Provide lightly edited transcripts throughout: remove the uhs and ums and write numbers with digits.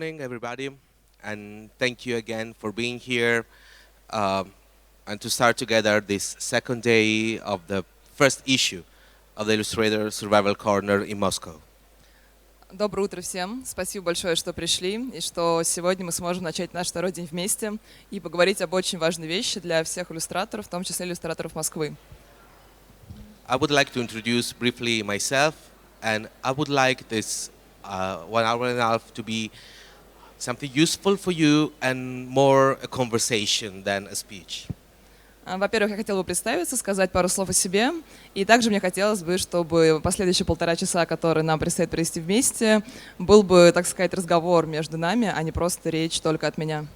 Morning, everybody, and thank you again for being here um, and to start together this second day of the first issue of the Illustrator Survival Corner in Moscow. Доброе утро всем. Спасибо большое, что пришли, и что сегодня мы сможем начать наш второй день вместе и поговорить об очень важной вещи для всех иллюстраторов, в том числе иллюстраторов Москвы. I would like to introduce briefly myself, and I would like this 1 hour and a half to be something useful for you and more a conversation than a speech. Во-первых, я хотела бы представиться, сказать пару слов о себе, и также мне хотелось бы, чтобы последующие 1,5 часа, которые нам предстоит провести вместе, был бы, так сказать, разговор между нами, а не просто речь только от меня.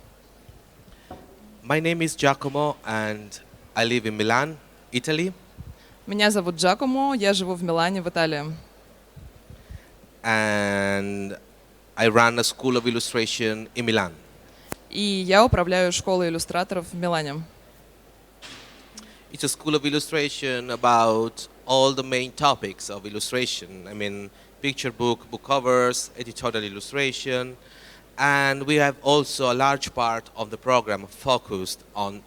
My name is Giacomo, and I live in Milan, Italy. Меня зовут Джакомо, я живу в Милане, в Италии. And I run a school of illustration in Milan. И я управляю школой иллюстраторов в Милане. It's a school of illustration about all the main topics of illustration. I mean, picture book, book covers, editorial illustration, and we have also a large part of the program focused on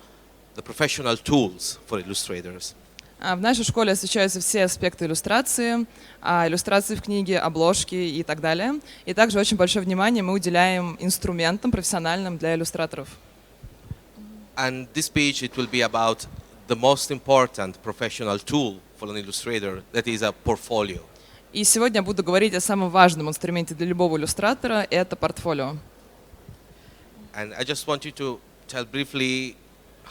the professional tools for illustrators. В нашей школе освещаются все аспекты иллюстрации, иллюстрации в книге, обложки и так далее. И также очень большое внимание мы уделяем инструментам профессиональным для иллюстраторов. And this speech, it will be about the most important professional tool for an illustrator, that is a portfolio. И сегодня я буду говорить о самом важном инструменте для любого иллюстратора – это портфолио. And I just want you to tell briefly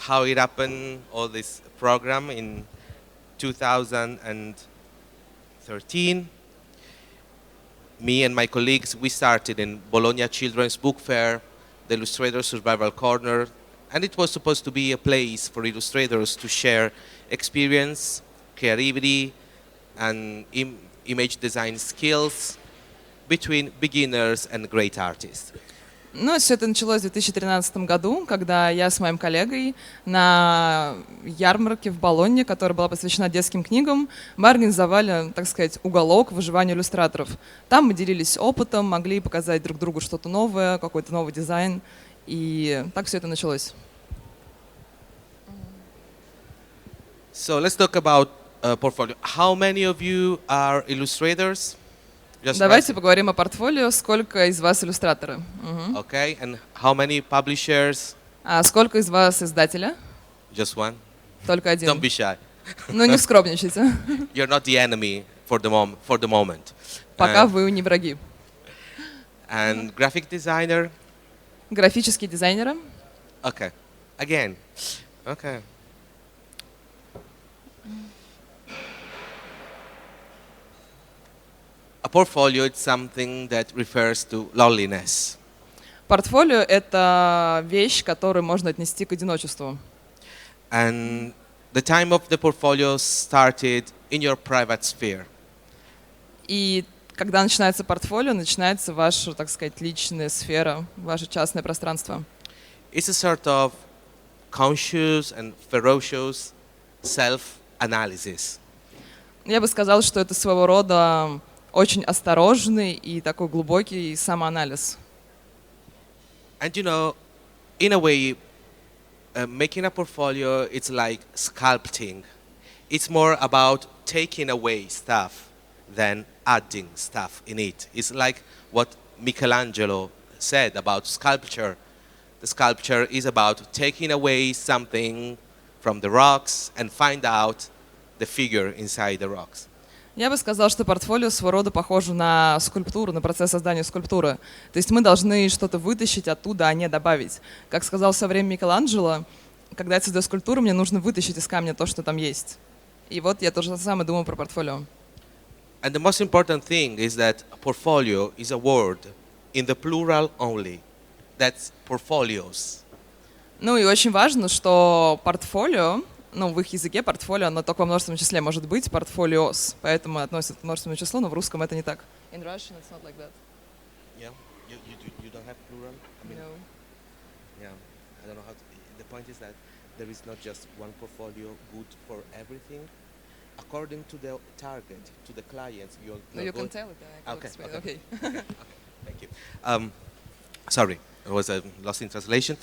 how it happened, all this program in 2013. Me and my colleagues, we started in Bologna Children's Book Fair, the Illustrator Survival Corner, and it was supposed to be a place for illustrators to share experience, creativity, and image design skills between beginners and great artists. Ну, все это началось в 2013 году, когда я с моим коллегой на ярмарке в Болонье, которая была посвящена детским книгам, мы организовали, так сказать, уголок выживания иллюстраторов. Там мы делились опытом, могли показать друг другу что-то новое, какой-то новый дизайн, и так все это началось. So let's talk about portfolio. How many of you are illustrators? Just Давайте поговорим о портфолио. Сколько из вас иллюстраторы? Okay, and how many publishers? А сколько из вас издателя? Just one. Только Don't один. be shy. Ну, не скромничайте. You're not the enemy for the moment. Пока вы не враги. And graphic designer? Графические дизайнеры. Okay. Again. Okay. A portfolio is something that refers to loneliness. Портфолио — это вещь, которую можно отнести к одиночеству. And the time of the portfolio started in your private sphere. И когда начинается портфолио, начинается ваша, так сказать, личная сфера, ваше частное пространство. It's a sort of conscious and ferocious self-analysis. Я бы сказала, что это своего рода очень осторожный и такой глубокий самоанализ. And you know, in a way, making a portfolio, it's like sculpting. It's more about taking away stuff than adding stuff in it. It's like what Michelangelo said about sculpture. The sculpture is about taking away something from the rocks and find out the figure inside the rocks. Я бы сказала, что портфолио своего рода похоже на скульптуру, на процесс создания скульптуры. То есть мы должны что-то вытащить оттуда, а не добавить. Как сказал в свое время Микеланджело, когда я создаю скульптуру, мне нужно вытащить из камня то, что там есть. И вот я то же самое думаю про портфолио. And the most important thing is that a portfolio is a word in the plural only. That's portfolios. Ну и очень важно, что портфолио, ну в их языке портфолио, оно только во множественном числе может быть портфолиос, поэтому относится к множественному числу, но в русском это не так. In Russian it's not like that. Yeah, you don't have plural. I mean, No. yeah, I don't know how. The point is that there is not just one portfolio good for everything. According to the target, to the clients, No, you can tell it. I can Okay, explain. okay. Okay. Thank you. Sorry, it was a lost in translation.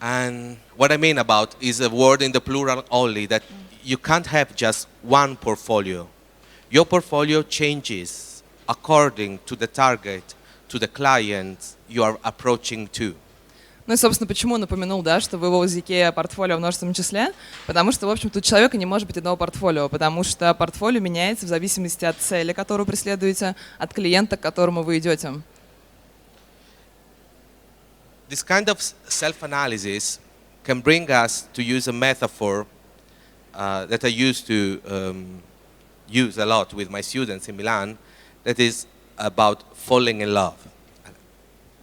And what I mean about is a word in the plural only, that you can't have just one portfolio. Your portfolio changes according to the target, to the client you are approaching to. Ну и, собственно, почему напомянул, да, что в его языке портфолио в множественном числе, потому что, в общем-то, у человека не может быть одного портфолио, потому что портфолио меняется в зависимости от цели, которую преследуете, от клиента, к которому вы идете. This kind of self-analysis can bring us to use a metaphor that I used to use a lot with my students in Milan, that is about falling in love.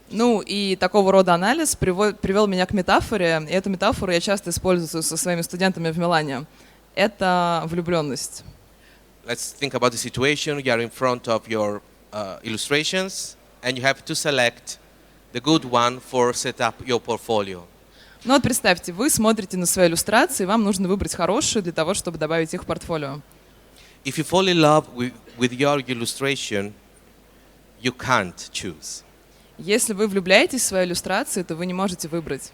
Ну и такого рода анализ привел меня к метафоре, и эту метафору я часто использую со своими студентами в Милане. Это влюбленность. Let's think about the situation. You are in front of your illustrations, and you have to select the good one for set up your portfolio. Ну вот представьте, вы смотрите на свои иллюстрации, вам нужно выбрать хорошие для того, чтобы добавить их в портфолио. If you fall in love with your illustration, you can't choose. Если вы влюбляетесь в свои иллюстрации, то вы не можете выбрать.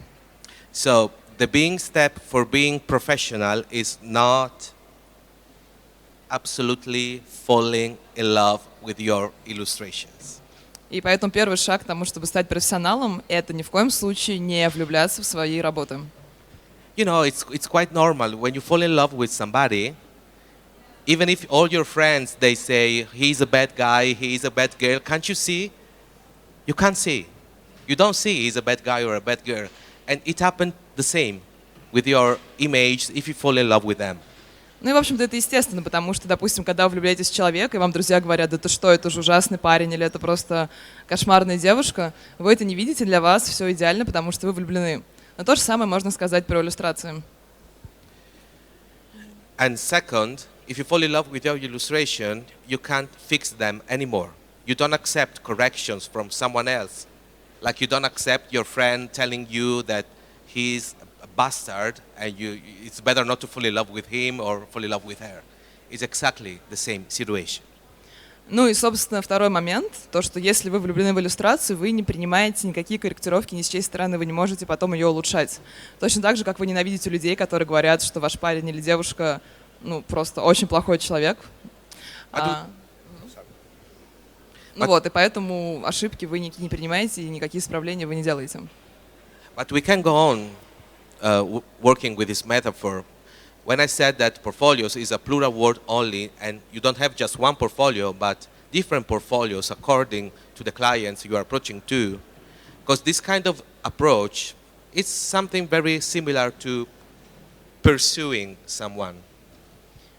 So the being step for being professional is not absolutely falling in love with your illustrations. И поэтому первый шаг к тому, чтобы стать профессионалом, это ни в коем случае не влюбляться в свои работы. You know, it's quite normal when you fall in love with somebody, even if all your friends, they say, he's a bad guy, he's a bad girl, can't you see? You can't see. You don't see he's a bad guy or a bad girl. And it happened the same with your image if you fall in love with them. Ну и, в общем-то, это естественно, потому что, допустим, когда вы влюбляетесь в человека, и вам друзья говорят, да ты что, это же ужасный парень, или это просто кошмарная девушка, вы это не видите, для вас все идеально, потому что вы влюблены. Но то же самое можно сказать про иллюстрации. And second, if you fall in love with your illustration, you can't fix them anymore. You don't accept corrections from someone else. Like you don't accept your friend telling you that he's a bastard and it's better not to fall in love with him or fall in love with her. It's exactly the same situation. Ну и, собственно, второй момент, то, что если вы влюблены в иллюстрацию, вы не принимаете никакие корректировки ни с чьей стороны, вы не можете потом ее улучшать. Точно так же, как вы ненавидите людей, которые говорят, что ваш парень или девушка, ну, просто очень плохой человек. Ну вот, и поэтому ошибки вы не принимаете, и никакие исправления вы не делаете. But we can go on working with this metaphor. When I said that portfolios is a plural word only, and you don't have just one portfolio, but different portfolios according to the clients you are approaching to, because this kind of approach is something very similar to pursuing someone.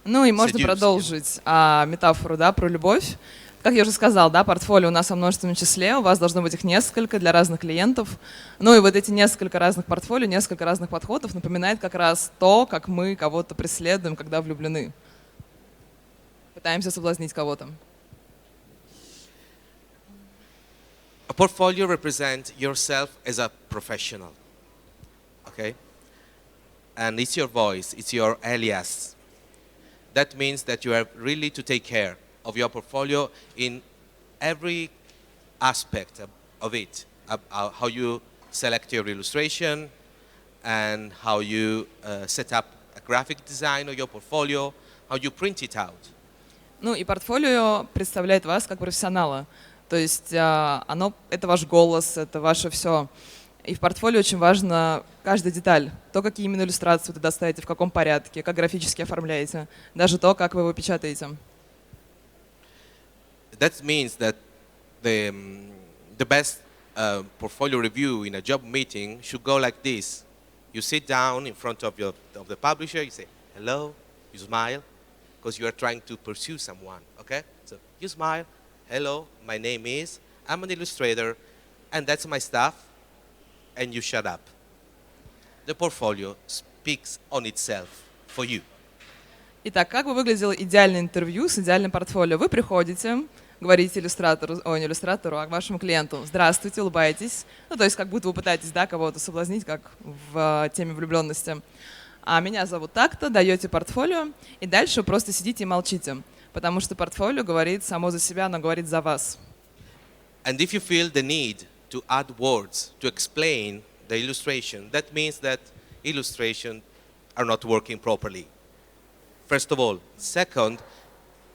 Ну и можно продолжить метафору, да, про любовь. Как я уже сказал, да, портфолио у нас во множественном числе, у вас должно быть их несколько для разных клиентов. Ну и вот эти несколько разных портфолио, несколько разных подходов напоминает как раз то, как мы кого-то преследуем, когда влюблены. Пытаемся соблазнить кого-то. A portfolio represents yourself as a professional, okay? And it's your voice, it's your alias. That means that you have really to take care of your portfolio in every aspect of it, how you select your illustration and how you set up a graphic design of your portfolio, how you print it out. Ну и портфолио представляет вас как профессионала. То есть это ваш голос, это ваше все. И в портфолио очень важна каждая деталь. То, какие именно иллюстрации вы доставите, в каком порядке, как графически оформляете, даже то, как вы его печатаете. That means that the best portfolio review in a job meeting should go like this. You sit down in front of the publisher, you say, hello, you smile, because you are trying to pursue someone, okay? So you smile, hello, my name is, I'm an illustrator, and that's my stuff, and you shut up. The portfolio speaks on itself for you. Итак, как бы выглядело идеальное интервью с идеальным портфолио? Вы приходите, говорите не иллюстратору, а вашему клиенту: здравствуйте, улыбаетесь. Ну, то есть как будто вы пытаетесь, да, кого-то соблазнить, как в теме влюбленности. А меня зовут так-то, даете портфолио, и дальше вы просто сидите и молчите. Потому что портфолио говорит само за себя, оно говорит за вас. And if you feel the need to add words to explain the illustration, that means that illustrations are not working properly. First of all. Second,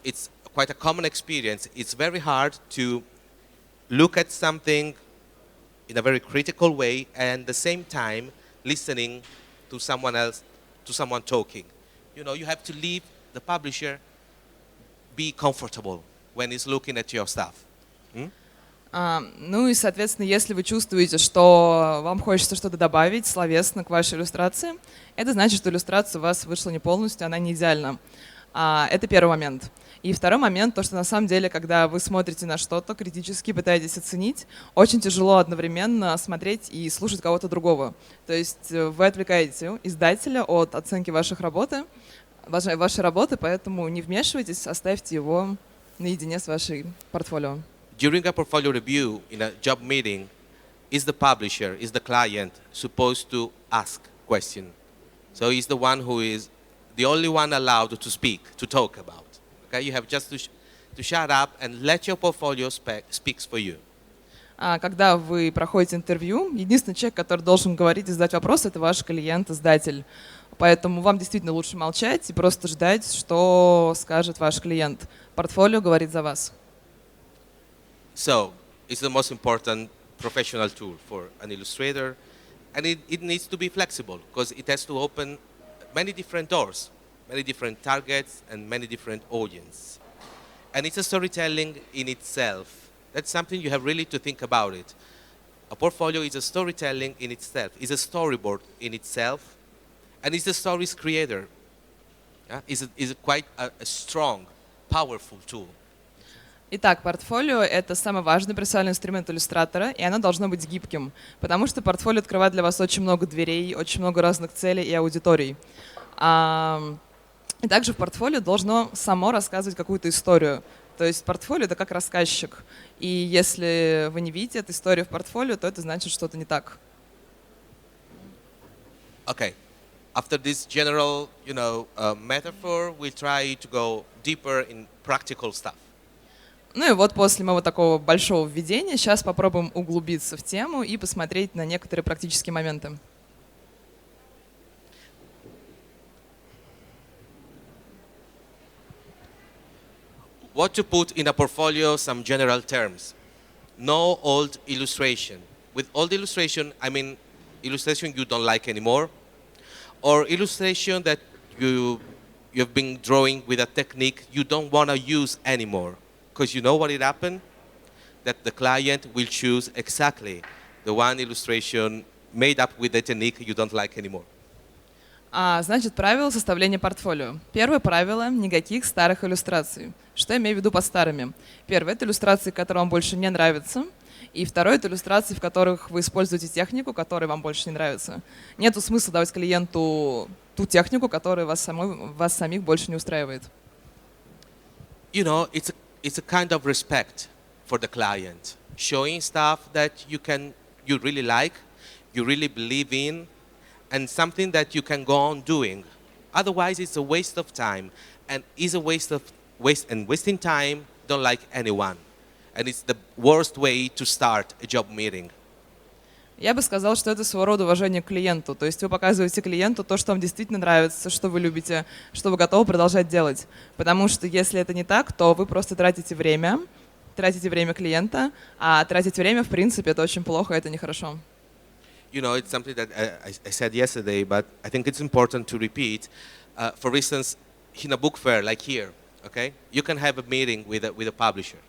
it's quite a common experience. It's very hard to look at something in a very critical way and at the same time listening to someone else, to someone talking. You know, you have to leave the publisher be comfortable when he's looking at your stuff. Ну и, соответственно, если вы чувствуете, что вам хочется что-то добавить словесно к вашей иллюстрации, это значит, что иллюстрация у вас вышла не полностью, она не идеальна. Это первый момент. И второй момент, то, что на самом деле, когда вы смотрите на что-то, критически пытаетесь оценить, очень тяжело одновременно смотреть и слушать кого-то другого. То есть вы отвлекаете издателя от оценки вашей работы, поэтому не вмешивайтесь, оставьте его наедине с вашей портфолио. During a portfolio review in a job meeting, is the publisher, is the client supposed to ask question? So he's the one who is the only one allowed to speak, to talk about. Okay, you have just to shut up and let your portfolio speaks for you. Когда вы проходите интервью, единственный человек, который должен говорить и задать вопрос, это ваш клиент, издатель. Поэтому вам действительно лучше молчать и просто ждать, что скажет ваш клиент. Портфолио говорит за вас. So it's the most important professional tool for an illustrator, and it needs to be flexible because it has to open many different doors, many different targets, and many different audiences. And it's a storytelling in itself. That's something you have really to think about it. A portfolio is a storytelling in itself, is a storyboard in itself, and it's the story's creator. Yeah? Is quite a strong, powerful tool. Итак, портфолио — это самый важный профессиональный инструмент иллюстратора, и оно должно быть гибким, потому что портфолио открывает для вас очень много дверей, очень много разных целей и аудиторий. И также в портфолио должно само рассказывать какую-то историю. То есть портфолио — это как рассказчик. И если вы не видите эту историю в портфолио, то это значит что-то не так. Okay. After this general, metaphor, we'll try to go deeper in practical stuff. Ну и вот после моего такого большого введения сейчас попробуем углубиться в тему и посмотреть на некоторые практические моменты. What to put in a portfolio, some general terms. No old illustration. With old illustration, I mean illustration you don't like anymore, or illustration that you've been drawing with a technique you don't want to use anymore. Because you know what it happened? That the client will choose exactly the one illustration made up with the technique you don't like anymore. Значит, правило составления портфолио. Первое правило — никаких старых иллюстраций. Что я имею в виду под старыми? Первое — это иллюстрации, которые вам больше не нравятся. И второе — это иллюстрации, в которых вы используете технику, которая вам больше не нравится. Нету смысла давать клиенту ту технику, которая вас самих больше не устраивает. It's a kind of respect for the client, showing stuff that you really like, you really believe in, and something that you can go on doing. Otherwise, it's a waste of time, and is a wasting time don't like anyone, and it's the worst way to start a job meeting. Я бы сказал, что это своего рода уважение к клиенту. То есть вы показываете клиенту то, что вам действительно нравится, что вы любите, что вы готовы продолжать делать. Потому что если это не так, то вы просто тратите время клиента, а тратить время, в принципе, это очень плохо, это нехорошо. It's something that I said yesterday, but I think it's important to repeat. For instance, in a book fair like here, okay, you can have a meeting with a publisher.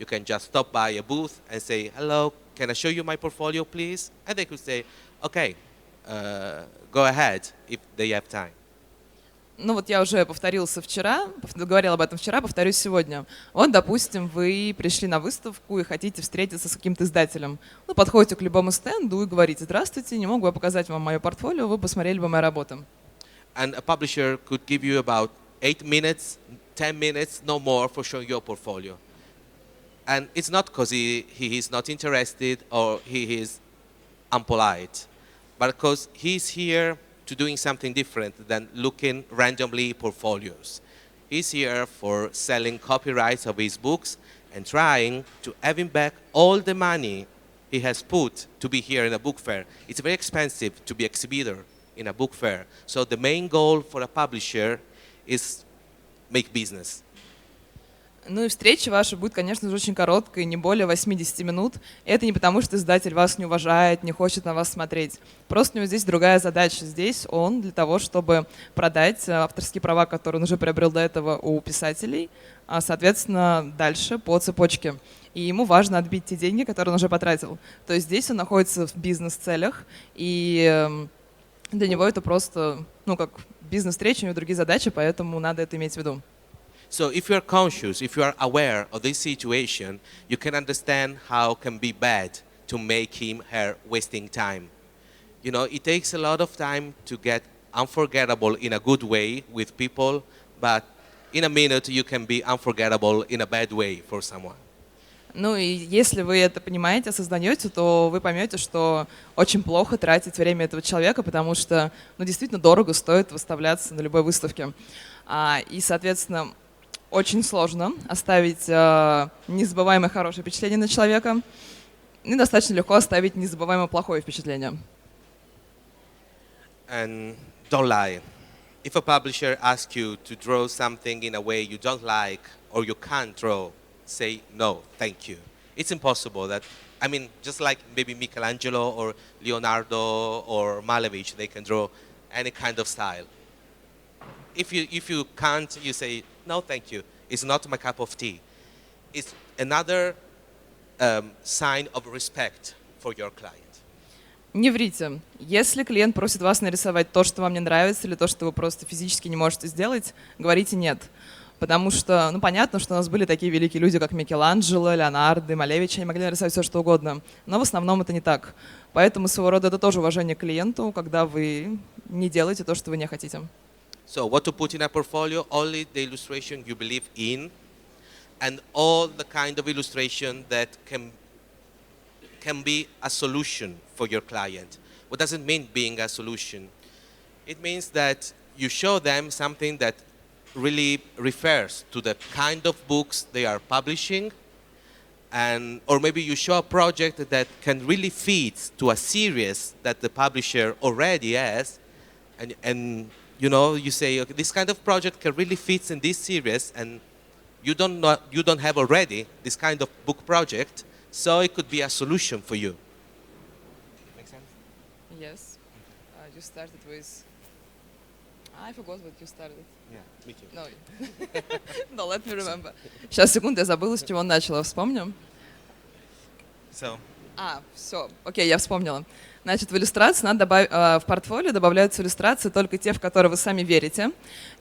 You can just stop by a booth and say, hello, can I show you my portfolio, please? And they could say, okay, go ahead if they have time. Ну вот я уже говорила об этом вчера, повторюсь сегодня. Вот, допустим, вы пришли на выставку и хотите встретиться с каким-то издателем. Ну, подходите к любому стенду и говорите: здравствуйте, не могу я показать вам мое портфолио, вы посмотрели бы мои работы. And a publisher could give you about 8 minutes, 10 minutes, no more for showing your portfolio. And it's not because he is not interested or he is unpolite, but because he's here to doing something different than looking randomly portfolios. He's here for selling copyrights of his books and trying to have him back all the money he has put to be here in a book fair. It's very expensive to be exhibitor in a book fair. So the main goal for a publisher is make business. Ну и встреча ваша будет, конечно же, очень короткой, не более 80 минут. Это не потому, что издатель вас не уважает, не хочет на вас смотреть. Просто у него здесь другая задача. Здесь он для того, чтобы продать авторские права, которые он уже приобрел до этого у писателей, а, соответственно, дальше по цепочке. И ему важно отбить те деньги, которые он уже потратил. То есть здесь он находится в бизнес-целях, и для него это просто, ну, как бизнес-встреча, у него другие задачи, поэтому надо это иметь в виду. So if you are conscious, if you are aware of this situation, you can understand how it can be bad to make him, her wasting time. You know, it takes a lot of time to get unforgettable in a good way with people, but in a minute you can be unforgettable in a bad way for someone. Ну и если вы это понимаете, осознаете, то вы поймете, что очень плохо тратить время этого человека, потому что, ну, действительно дорого стоит выставляться на любой выставке. И, соответственно, очень сложно оставить незабываемое хорошее впечатление на человека, и достаточно легко оставить незабываемое плохое впечатление. And don't lie. If a publisher asks you to draw something in a way you don't like or you can't draw, say no, thank you. It's impossible that, I mean, just like maybe Michelangelo or Leonardo or Malevich, they can draw any kind of style. If you can't, you say, no, thank you. It's not my cup of tea. It's another sign of respect for your client. Не врите. Если клиент просит вас нарисовать то, что вам не нравится, или то, что вы просто физически не можете сделать, говорите «нет». Потому что, ну, понятно, что у нас были такие великие люди, как Микеланджело, Леонардо, Малевич, они могли нарисовать все, что угодно. Но в основном это не так. Поэтому своего рода это тоже уважение к клиенту, когда вы не делаете то, что вы не хотите. So what to put in a portfolio? Only the illustration you believe in, and all the kind of illustration that can be a solution for your client. What does it mean being a solution? It means that you show them something that really refers to the kind of books they are publishing, and or maybe you show a project that can really fit to a series that the publisher already has, and you know, you say, okay, this kind of project can really fit in this series, and you don't have already this kind of book project, so it could be a solution for you. Make sense? Yes. You started with... I forgot what you started. Yeah, me too. No. No, let me remember. Сейчас, секунду, я забыла, с чего он начал, вспомню. So. Все, окей, я вспомнила. Значит, в иллюстрации в портфолио добавляются иллюстрации только те, в которые вы сами верите,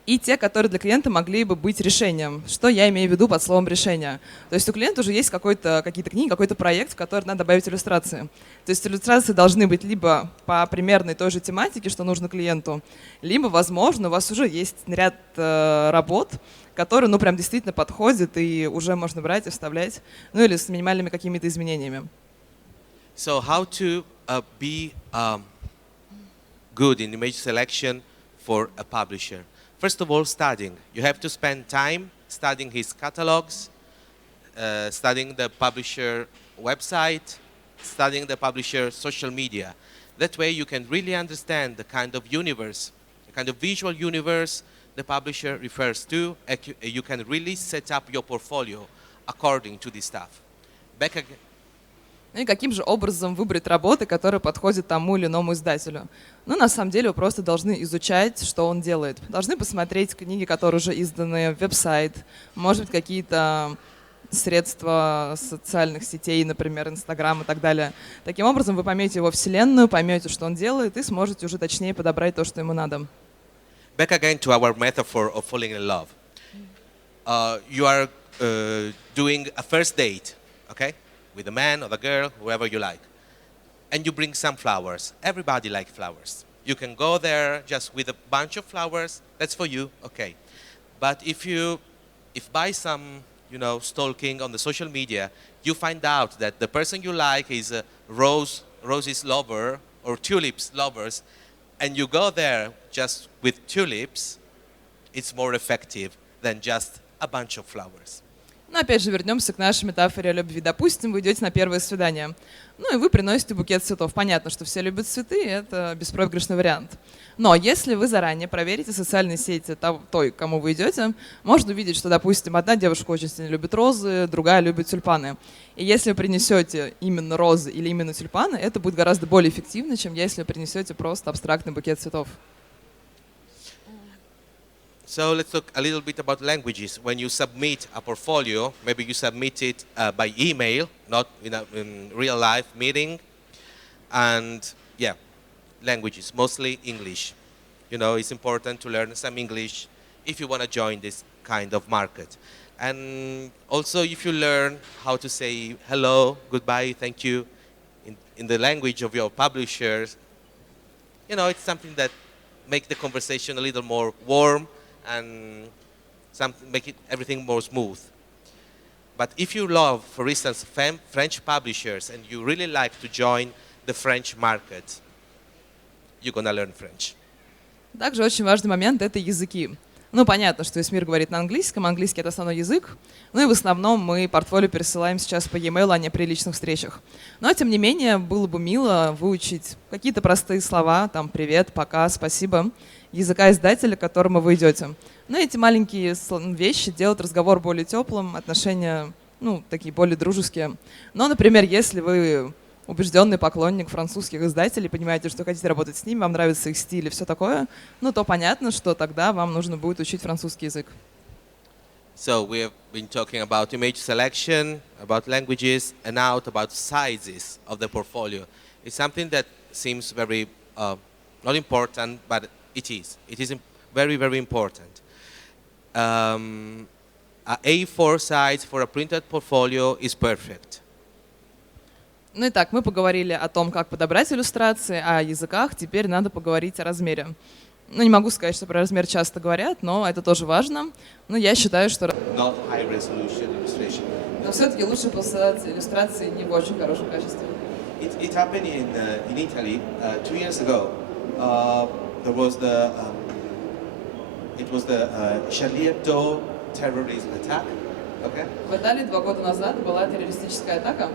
и те, которые для клиента могли бы быть решением. Что я имею в виду под словом «решение»? То есть у клиента уже есть какие-то книги, какой-то проект, в который надо добавить иллюстрации. То есть иллюстрации должны быть либо по примерной той же тематике, что нужно клиенту, либо, возможно, у вас уже есть ряд работ, которые, ну, прям действительно подходят, и уже можно брать и вставлять, ну, или с минимальными какими-то изменениями. So how to be good in image selection for a publisher? First of all, studying. You have to spend time studying his catalogs, studying the publisher website, studying the publisher social media. That way you can really understand the kind of universe, the kind of visual universe the publisher refers to. You can really set up your portfolio according to this stuff. Back again. Ну и каким же образом выбрать работы, которые подходят тому или иному издателю? Ну, на самом деле, вы просто должны изучать, что он делает. Должны посмотреть книги, которые уже изданы, веб-сайт, может быть, какие-то средства социальных сетей, например, Инстаграм и так далее. Таким образом, вы поймете его вселенную, поймете, что он делает, и сможете уже точнее подобрать то, что ему надо. Back again to our metaphor of falling in love. You are doing a first date, okay? With a man or the girl, whoever you like. And you bring some flowers. Everybody likes flowers. You can go there just with a bunch of flowers. That's for you, okay. But if by some, stalking on the social media, you find out that the person you like is a roses lover or tulips lovers, and you go there just with tulips, it's more effective than just a bunch of flowers. Но опять же вернемся к нашей метафоре о любви. Допустим, вы идете на первое свидание. Ну и вы приносите букет цветов. Понятно, что все любят цветы, и это беспроигрышный вариант. Но если вы заранее проверите социальные сети той, к кому вы идете, можно увидеть, что, допустим, одна девушка очень сильно любит розы, другая любит тюльпаны. И если вы принесете именно розы или именно тюльпаны, это будет гораздо более эффективно, чем если вы принесете просто абстрактный букет цветов. So let's talk a little bit about languages. When you submit a portfolio, maybe you submit it by email, not in real life meeting. And yeah, languages, mostly English. You know, it's important to learn some English if you want to join this kind of market. And also if you learn how to say hello, goodbye, thank you in the language of your publishers, you know, it's something that makes the conversation a little more warm and make it everything more smooth. But if you love, for instance, French publishers and you really like to join the French market, you're gonna learn French. Также очень важный момент — это языки. Ну, понятно, что весь мир говорит на английском, английский — это основной язык, ну и в основном мы портфолио пересылаем сейчас по e-mail, а не при личных встречах. Но, тем не менее, было бы мило выучить какие-то простые слова, там «привет», «пока», «спасибо», языка издателя, к которому вы идете. Но эти маленькие вещи делают разговор более теплым, отношения, ну, такие более дружеские. Но, например, если вы убежденный поклонник французских издателей, понимаете, что хотите работать с ними, вам нравится их стиль и все такое, ну, то понятно, что тогда вам нужно будет учить французский язык. So we have been talking about image selection, about languages, and now about sizes of the portfolio. It's something that seems very not important, but it is. It is very, very important. A A4 size for a printed portfolio is perfect. Ну и так, мы поговорили о том, как подобрать иллюстрации, о языках, теперь надо поговорить о размере. Ну, не могу сказать, что про размер часто говорят, но это тоже важно. Но я считаю, что... Но все-таки лучше посылать иллюстрации не в очень хорошем качестве. It happened in Italy 2 years ago. There was the Charlie Hebdo terrorist attack. Okay? В Италии 2 года назад была террористическая атака.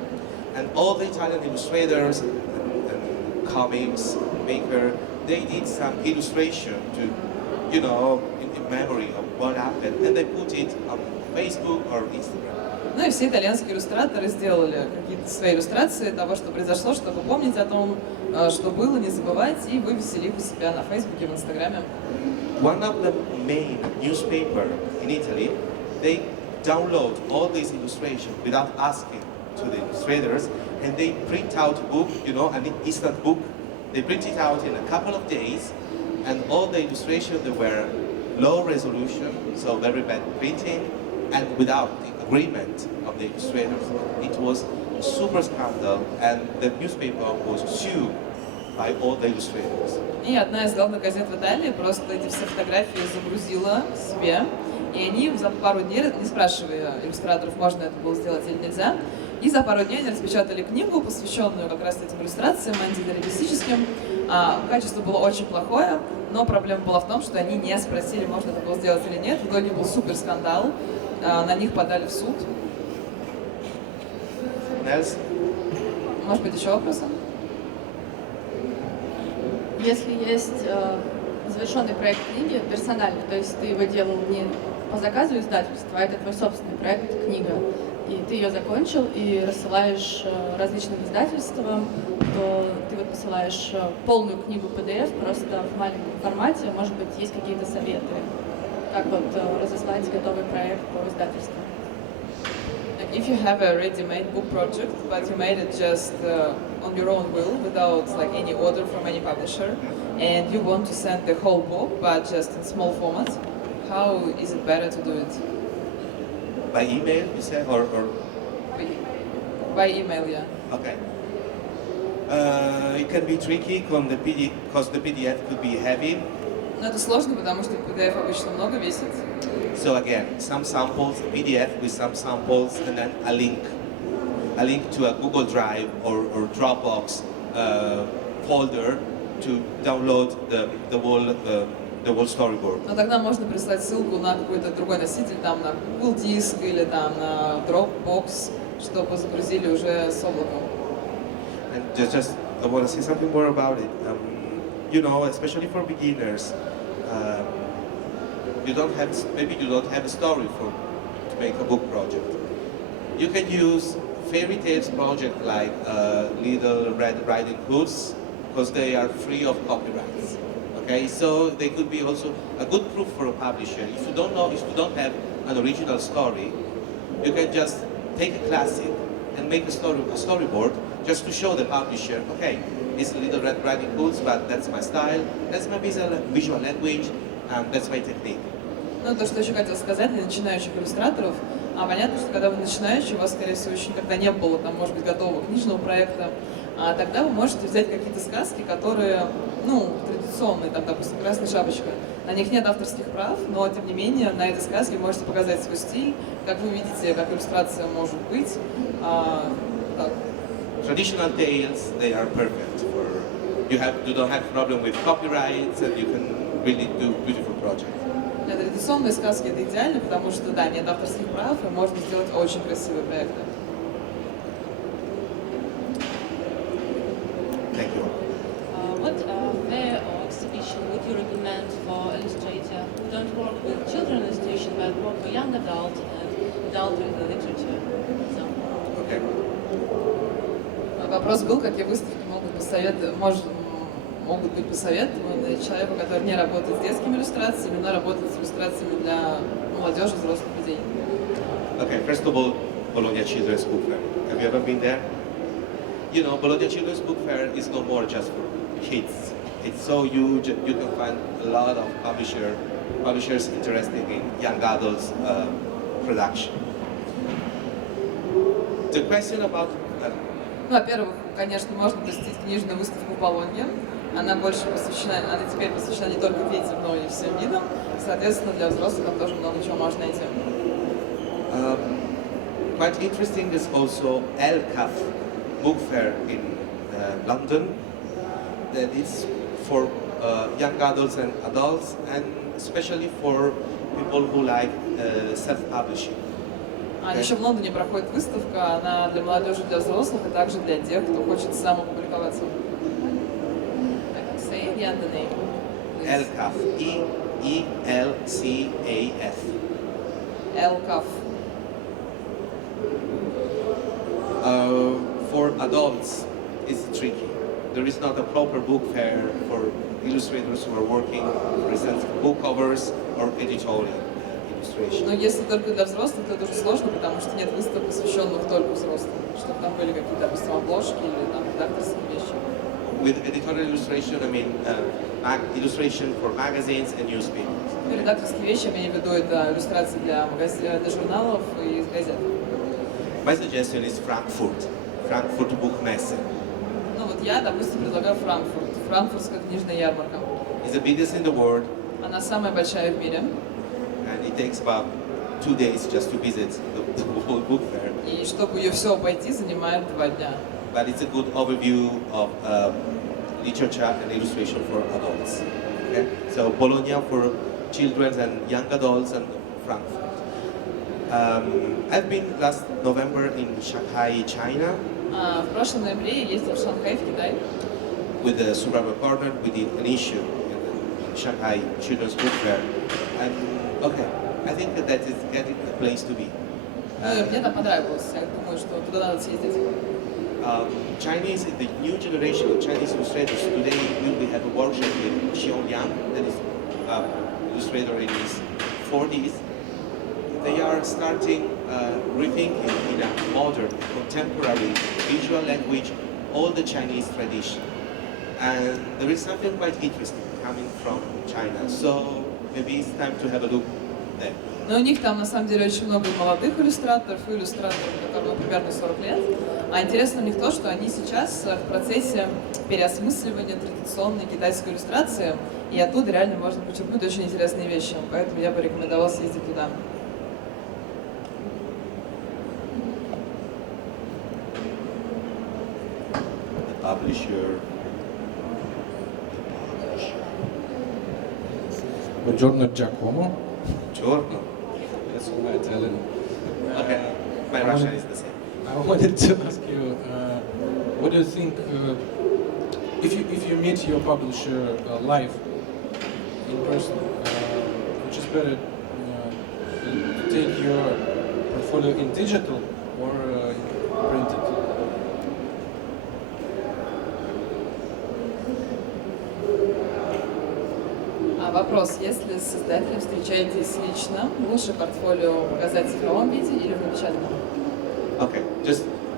And all the Italian illustrators and comics maker, they did some illustration to, you know, in memory of what happened, and they put it on Facebook or Instagram. Ну и все итальянские иллюстраторы сделали какие-то свои иллюстрации того, что произошло, чтобы помнить о том, что было, не забывать, и вывесили их у себя на Фейсбуке, в Инстаграме. One of the main newspaper in Italy, they download all these illustrations without asking to the illustrators, and they print out a book, you know, an instant book. They print it out in a couple of days, and all the illustrations, they were low resolution, so very bad printing, and without the agreement of the illustrators. It was a super scandal, and the newspaper was sued by all the illustrators. И одна из главных газет в Италии просто эти все фотографии загрузила себе, и они за пару дней, не спрашивая иллюстраторов, можно это было сделать или нельзя, и за пару дней они распечатали книгу, посвященную как раз этим иллюстрациям антитеррористическим. Качество было очень плохое, но проблема была в том, что они не спросили, можно это было сделать или нет. В итоге был супер скандал, на них подали в суд. Может быть, еще вопросы? Если есть завершенный проект книги, персональный, то есть ты его делал не по заказу издательства, а это твой собственный проект, книга, и ты ее закончил и рассылаешь различным издательствам, то ты вот посылаешь полную книгу PDF просто в маленьком формате, может быть, есть какие-то советы, как вот разослать готовый проект по издательству? If you have a ready-made book project, but you made it just on your own will, without like any order from any publisher, and you want to send the whole book, but just in small format, how is it better to do it? By email, you say, or? By email, yeah. Okay. It can be tricky because the PDF could be heavy. Но это сложно, потому что PDF обычно много весит. So again, some samples, PDF with some samples, and then a link to a Google Drive or Dropbox folder to download the whole the whole storyboard. Но тогда можно прислать ссылку на какой-то другой носитель, там на Google Диск или там на Dropbox, чтобы загрузили уже с облаком. And just I want to say something more about it. You know, especially for beginners, you don't have a story to make a book project. You can use fairy tales project like Little Red Riding Hoods because they are free of copyrights. Okay, so they could be also a good proof for a publisher. If you don't have an original story, you can just take a classic and make a storyboard just to show the publisher, okay, it's Little Red Riding Hoods, but that's my style, that's my visual language, and that's my technique. Ну, то, что еще хотел сказать для начинающих иллюстраторов, понятно, что когда вы начинающий, у вас, скорее всего, еще никогда не было, там, может быть, готового книжного проекта, тогда вы можете взять какие-то сказки, которые, ну, традиционные, там, допустим, «Красная шапочка». На них нет авторских прав, но, тем не менее, на этой сказке вы можете показать свой стиль, как вы видите, как иллюстрация может быть. Так. Traditional tales, they are perfect for, you don't have problem with copyrights and you can really do beautiful projects. Для традиционной сказки это идеально, потому что, да, нет авторских прав, и можно сделать очень красивые проекты. Thank you. What fair or exhibition would you recommend for illustrator who don't work with children illustration but work for young adult and adult literature, for example? Okay. Вопрос был, какие выставки могут быть посоветованы человеку, который не работает с детскими иллюстрациями, но работает с иллюстрациями для молодежи, взрослых людей. Okay, first of all, Bologna Children's Book Fair. Have you ever been there? You know, Bologna Children's Book Fair is no more just for kids. It's so huge, you can find a lot of publishers interested in young adults production. The question about... Ну, во-первых, конечно, можно посетить книжную выставку в Болонье. Она теперь посвящена не только детям, но и всем видам. Соответственно, для взрослых там тоже много чего можно найти. Quite interesting is also LCAF book fair in London. That is for young adults and adults, and especially for people who like self-publishing. Еще в Лондоне проходит выставка, она для молодежи, для взрослых, и также для тех, кто хочет самопубликоваться. Say again the name. LCAF, E-L-C-A-F. LCAF. For adults, it's tricky. There is not a proper book fair for illustrators who are working, for instance, book covers or editorial illustration. Но если только для взрослых, то это уже сложно, потому что нет выставок, посвященных только взрослым, чтобы там были какие-то, допустим, обложки или там редакторские вещи. With editorial illustration, I mean illustration for magazines and newspapers. Ну, редакторские вещи, я имею в виду, это иллюстрации для журналов и газет. My suggestion is Frankfurt Book Messe. Ну вот я, допустим, предлагаю Франкфурт. Франкфуртская книжная ярмарка. It's the biggest in the world. Она самая большая в мире. And it takes about 2 days just to visit the whole book fair. И чтобы ее все обойти, занимает 2 дня. But it's a good overview of literature and illustration for adults. Okay? So Bologna for children and young adults, and Frankfurt. I've been last November in Shanghai, China. В прошлом ноябре я ездил в Шанхай, в Китай. With the Suburban partner, we did an issue in Shanghai Children's Book Fair. And okay, I think that is getting the place to be. Ну, мне там понравилось. Я думаю, что туда надо съездить. Chinese, the new generation of Chinese illustrators today, we have a workshop with Xiong Yang, that is illustrator in his 40s. They are starting rethinking in a modern, contemporary visual language all the Chinese tradition. And there is something quite interesting coming from China. So maybe it's time to have a look there. Но у них там на самом деле очень много молодых иллюстраторов, которым примерно 40 лет. А интересно у них то, что они сейчас в процессе переосмысливания традиционной китайской иллюстрации, и оттуда реально можно почерпнуть очень интересные вещи. Поэтому я бы рекомендовала съездить туда. Publisher. Buongiorno Giacomo. Giorno. That's my Italian. Okay, my I Russian wanted- is the same. I wanted to ask you, what do you think if you meet your publisher live in person, which is better to take your portfolio in digital or printed? Вопрос, если с издателем встречаетесь лично, лучше портфолио показать в цифровом виде или в напечатанном? Okay,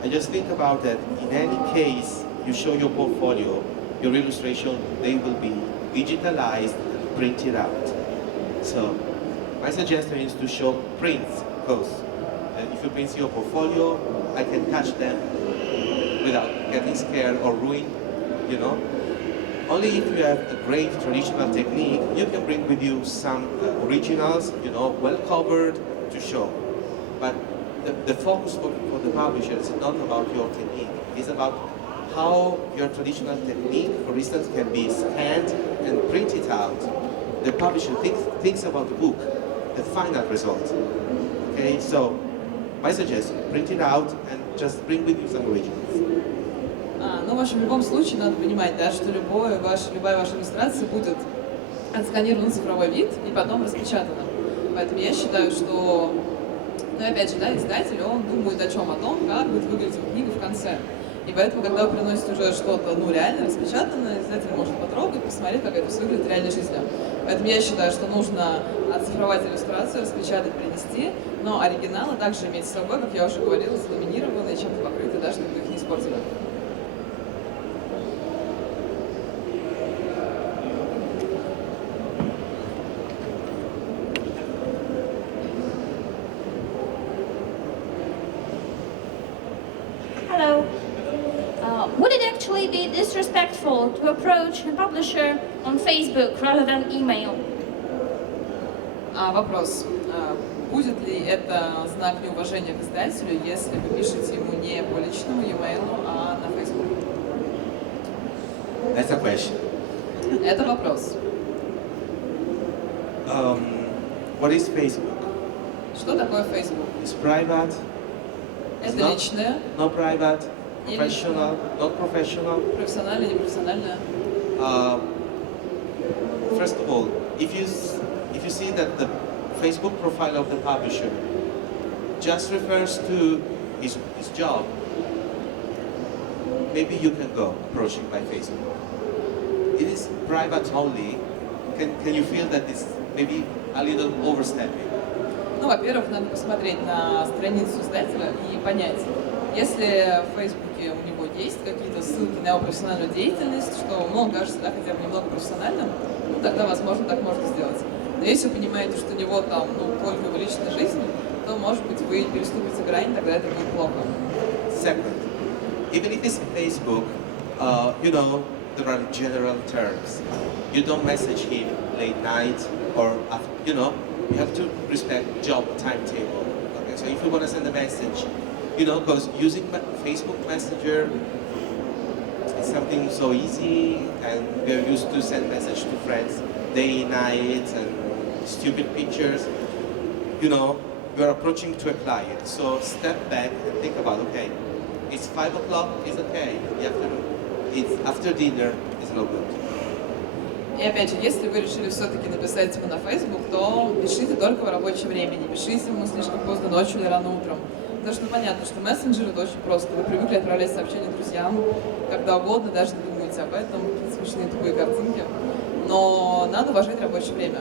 I just think about that. In any case, you show your portfolio, your illustration, they will be digitalized and printed out. So my suggestion is to show prints, because if you print your portfolio, I can touch them without getting scared or ruined, you know. Only if you have a great traditional technique, you can bring with you some originals, you know, well covered to show. But the focus for the publisher is not about your technique. It's about how your traditional technique, for instance, can be scanned and printed out. The publisher thinks about the book, the final result. Okay, so my suggestion, print it out and just bring with you some originals. Ну, в общем, в любом случае надо понимать, да, что любая ваша иллюстрация будет отсканирована в цифровой вид и потом распечатана. Поэтому я считаю, что, ну, опять же, да, издатель, он думает о чем? О том, как будет выглядеть книга в конце. И поэтому, когда вы приносите уже что-то, ну, реально распечатанное, издатель может потрогать, посмотреть, как это все выглядит в реальной жизни. Поэтому я считаю, что нужно оцифровать иллюстрацию, распечатать, принести, но оригиналы также иметь с собой, как я уже говорила, заламинированные, чем-то покрытые, да, чтобы их не испортили. Hello. Would it actually be disrespectful to approach the publisher on Facebook rather than email? Вопрос. Будет ли это знак неуважения к издателю, если вы пишете ему не по личному e-mail, а на Facebook? That's a question. Это вопрос. What is Facebook? Что такое Facebook? It's private, Это not- личное, not private, Не professional, not professional. профессиональное, непрофессиональное. First of all, if you see that the Facebook profile of the publisher just refers to his job, maybe you can go approaching by Facebook. It is private only. Can you feel that it's maybe a little overstepping? Ну, во-первых, надо посмотреть на страницу издателя и понять, если в Фейсбуке у него есть какие-то ссылки на его профессиональную деятельность, что, ну, он кажется, да, хотя бы немного профессиональным, ну, тогда, возможно, так можно сделать. Но если вы понимаете, что у него там, ну, только его личная жизнь, то, может быть, вы переступите грань, тогда это будет плохо. Second, even if it's Facebook, you know, there are general terms. You don't message him late night or after, you know, you have to respect job timetable. Okay, so if you want to send a message, you know, because using Facebook Messenger is something so easy, and we're used to send message to friends day, night, and stupid pictures. You know, we're approaching to a client, so step back and think about, okay, it's 5 o'clock, it's okay, in the afternoon. It's after dinner, it's no good. И опять же, если вы решили все-таки написать ему на Facebook, то пишите только в рабочее время, не пишите ему слишком поздно ночью или рано утром. Потому что понятно, что мессенджер это очень просто. Вы привыкли отправлять сообщения друзьям, когда угодно, даже не думаете об этом, какие-то смешные тупые картинки. Но надо уважать рабочее время.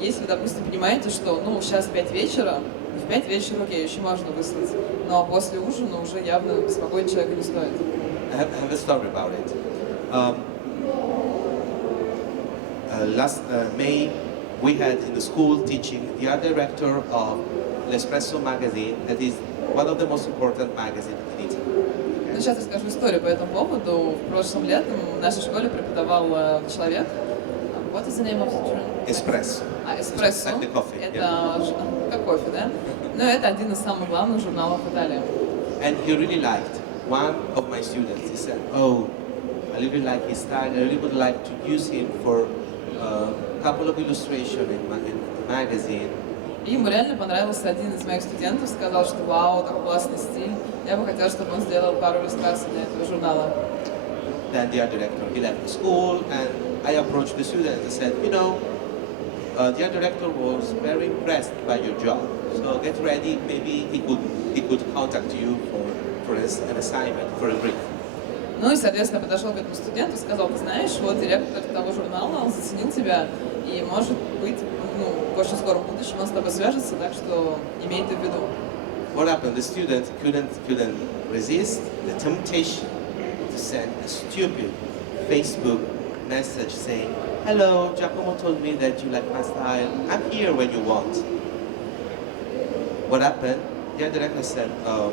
Если вы, допустим, понимаете, что, ну, сейчас 5 вечера, в 5 вечера, окей, еще можно выслать, но после ужина уже явно беспокоить человека не стоит. I have a story about it. Last May, we had in the school teaching the art director of L'Espresso magazine, that is one of the most important magazines in Italy. Ну, сейчас расскажу историю по этому поводу. В прошлом летом в нашей школе преподавал человек. What is the name of the journal? Espresso. Эспрессо. Like the coffee, Это как кофе, да? Но это один из самых главных журналов в Италии. And he really liked one of my students. He said, "Oh, I really like his style. I really would like to use him for a couple of illustrations in the magazine. И ему реально понравился один из моих студентов, сказал, что вау, такой классный стиль. Я бы хотела, чтобы он сделал пару иллюстраций для этого журнала. Then the art director, he left the school, and I approached the student and said, you know, the art director was very impressed by your job. So get ready, maybe he could contact you for an assignment, for a brief. Ну и, соответственно, подошел к этому студенту и сказал, ты знаешь, вот директор того журнала, он заценил тебя, и может быть, в очень скором будущем он с тобой свяжется, так что имей это в виду. What happened? The student couldn't resist the temptation to send a stupid Facebook message saying, "Hello, Giacomo told me that you like my style. I'm here when you want." What happened? The director said, "No,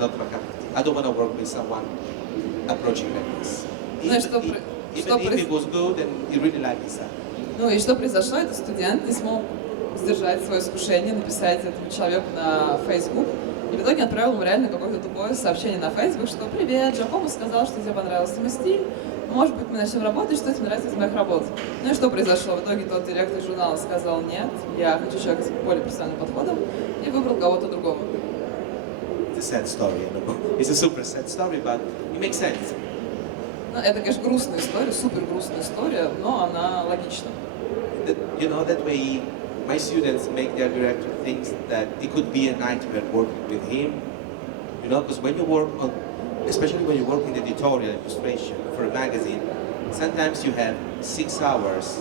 not my cup of tea. I don't want to work with someone approaching like this." Ну и что Even if it was good and he really liked his style. Ну и что произошло? Этот студент не смог сдержать свое искушение написать этому человеку на Facebook. И в итоге отправил ему реально какое-то тупое сообщение на Facebook, что «Привет, Джакомо сказал, что тебе понравился мой стиль. Может быть, мы начнем работать, что тебе нравится из моих работ». Ну и что произошло? В итоге тот директор журнала сказал «Нет, я хочу человека с более профессиональным подходом» и выбрал кого-то другого. It's a sad story, I know. It's a super sad story, but it makes sense. Ну, это, конечно, грустная история, супер грустная история, но она логична. You know, that way my students make their director think that it could be a nightmare working with him. You know, because when you work on, especially when you work in editorial illustration for a magazine, sometimes you have 6 hours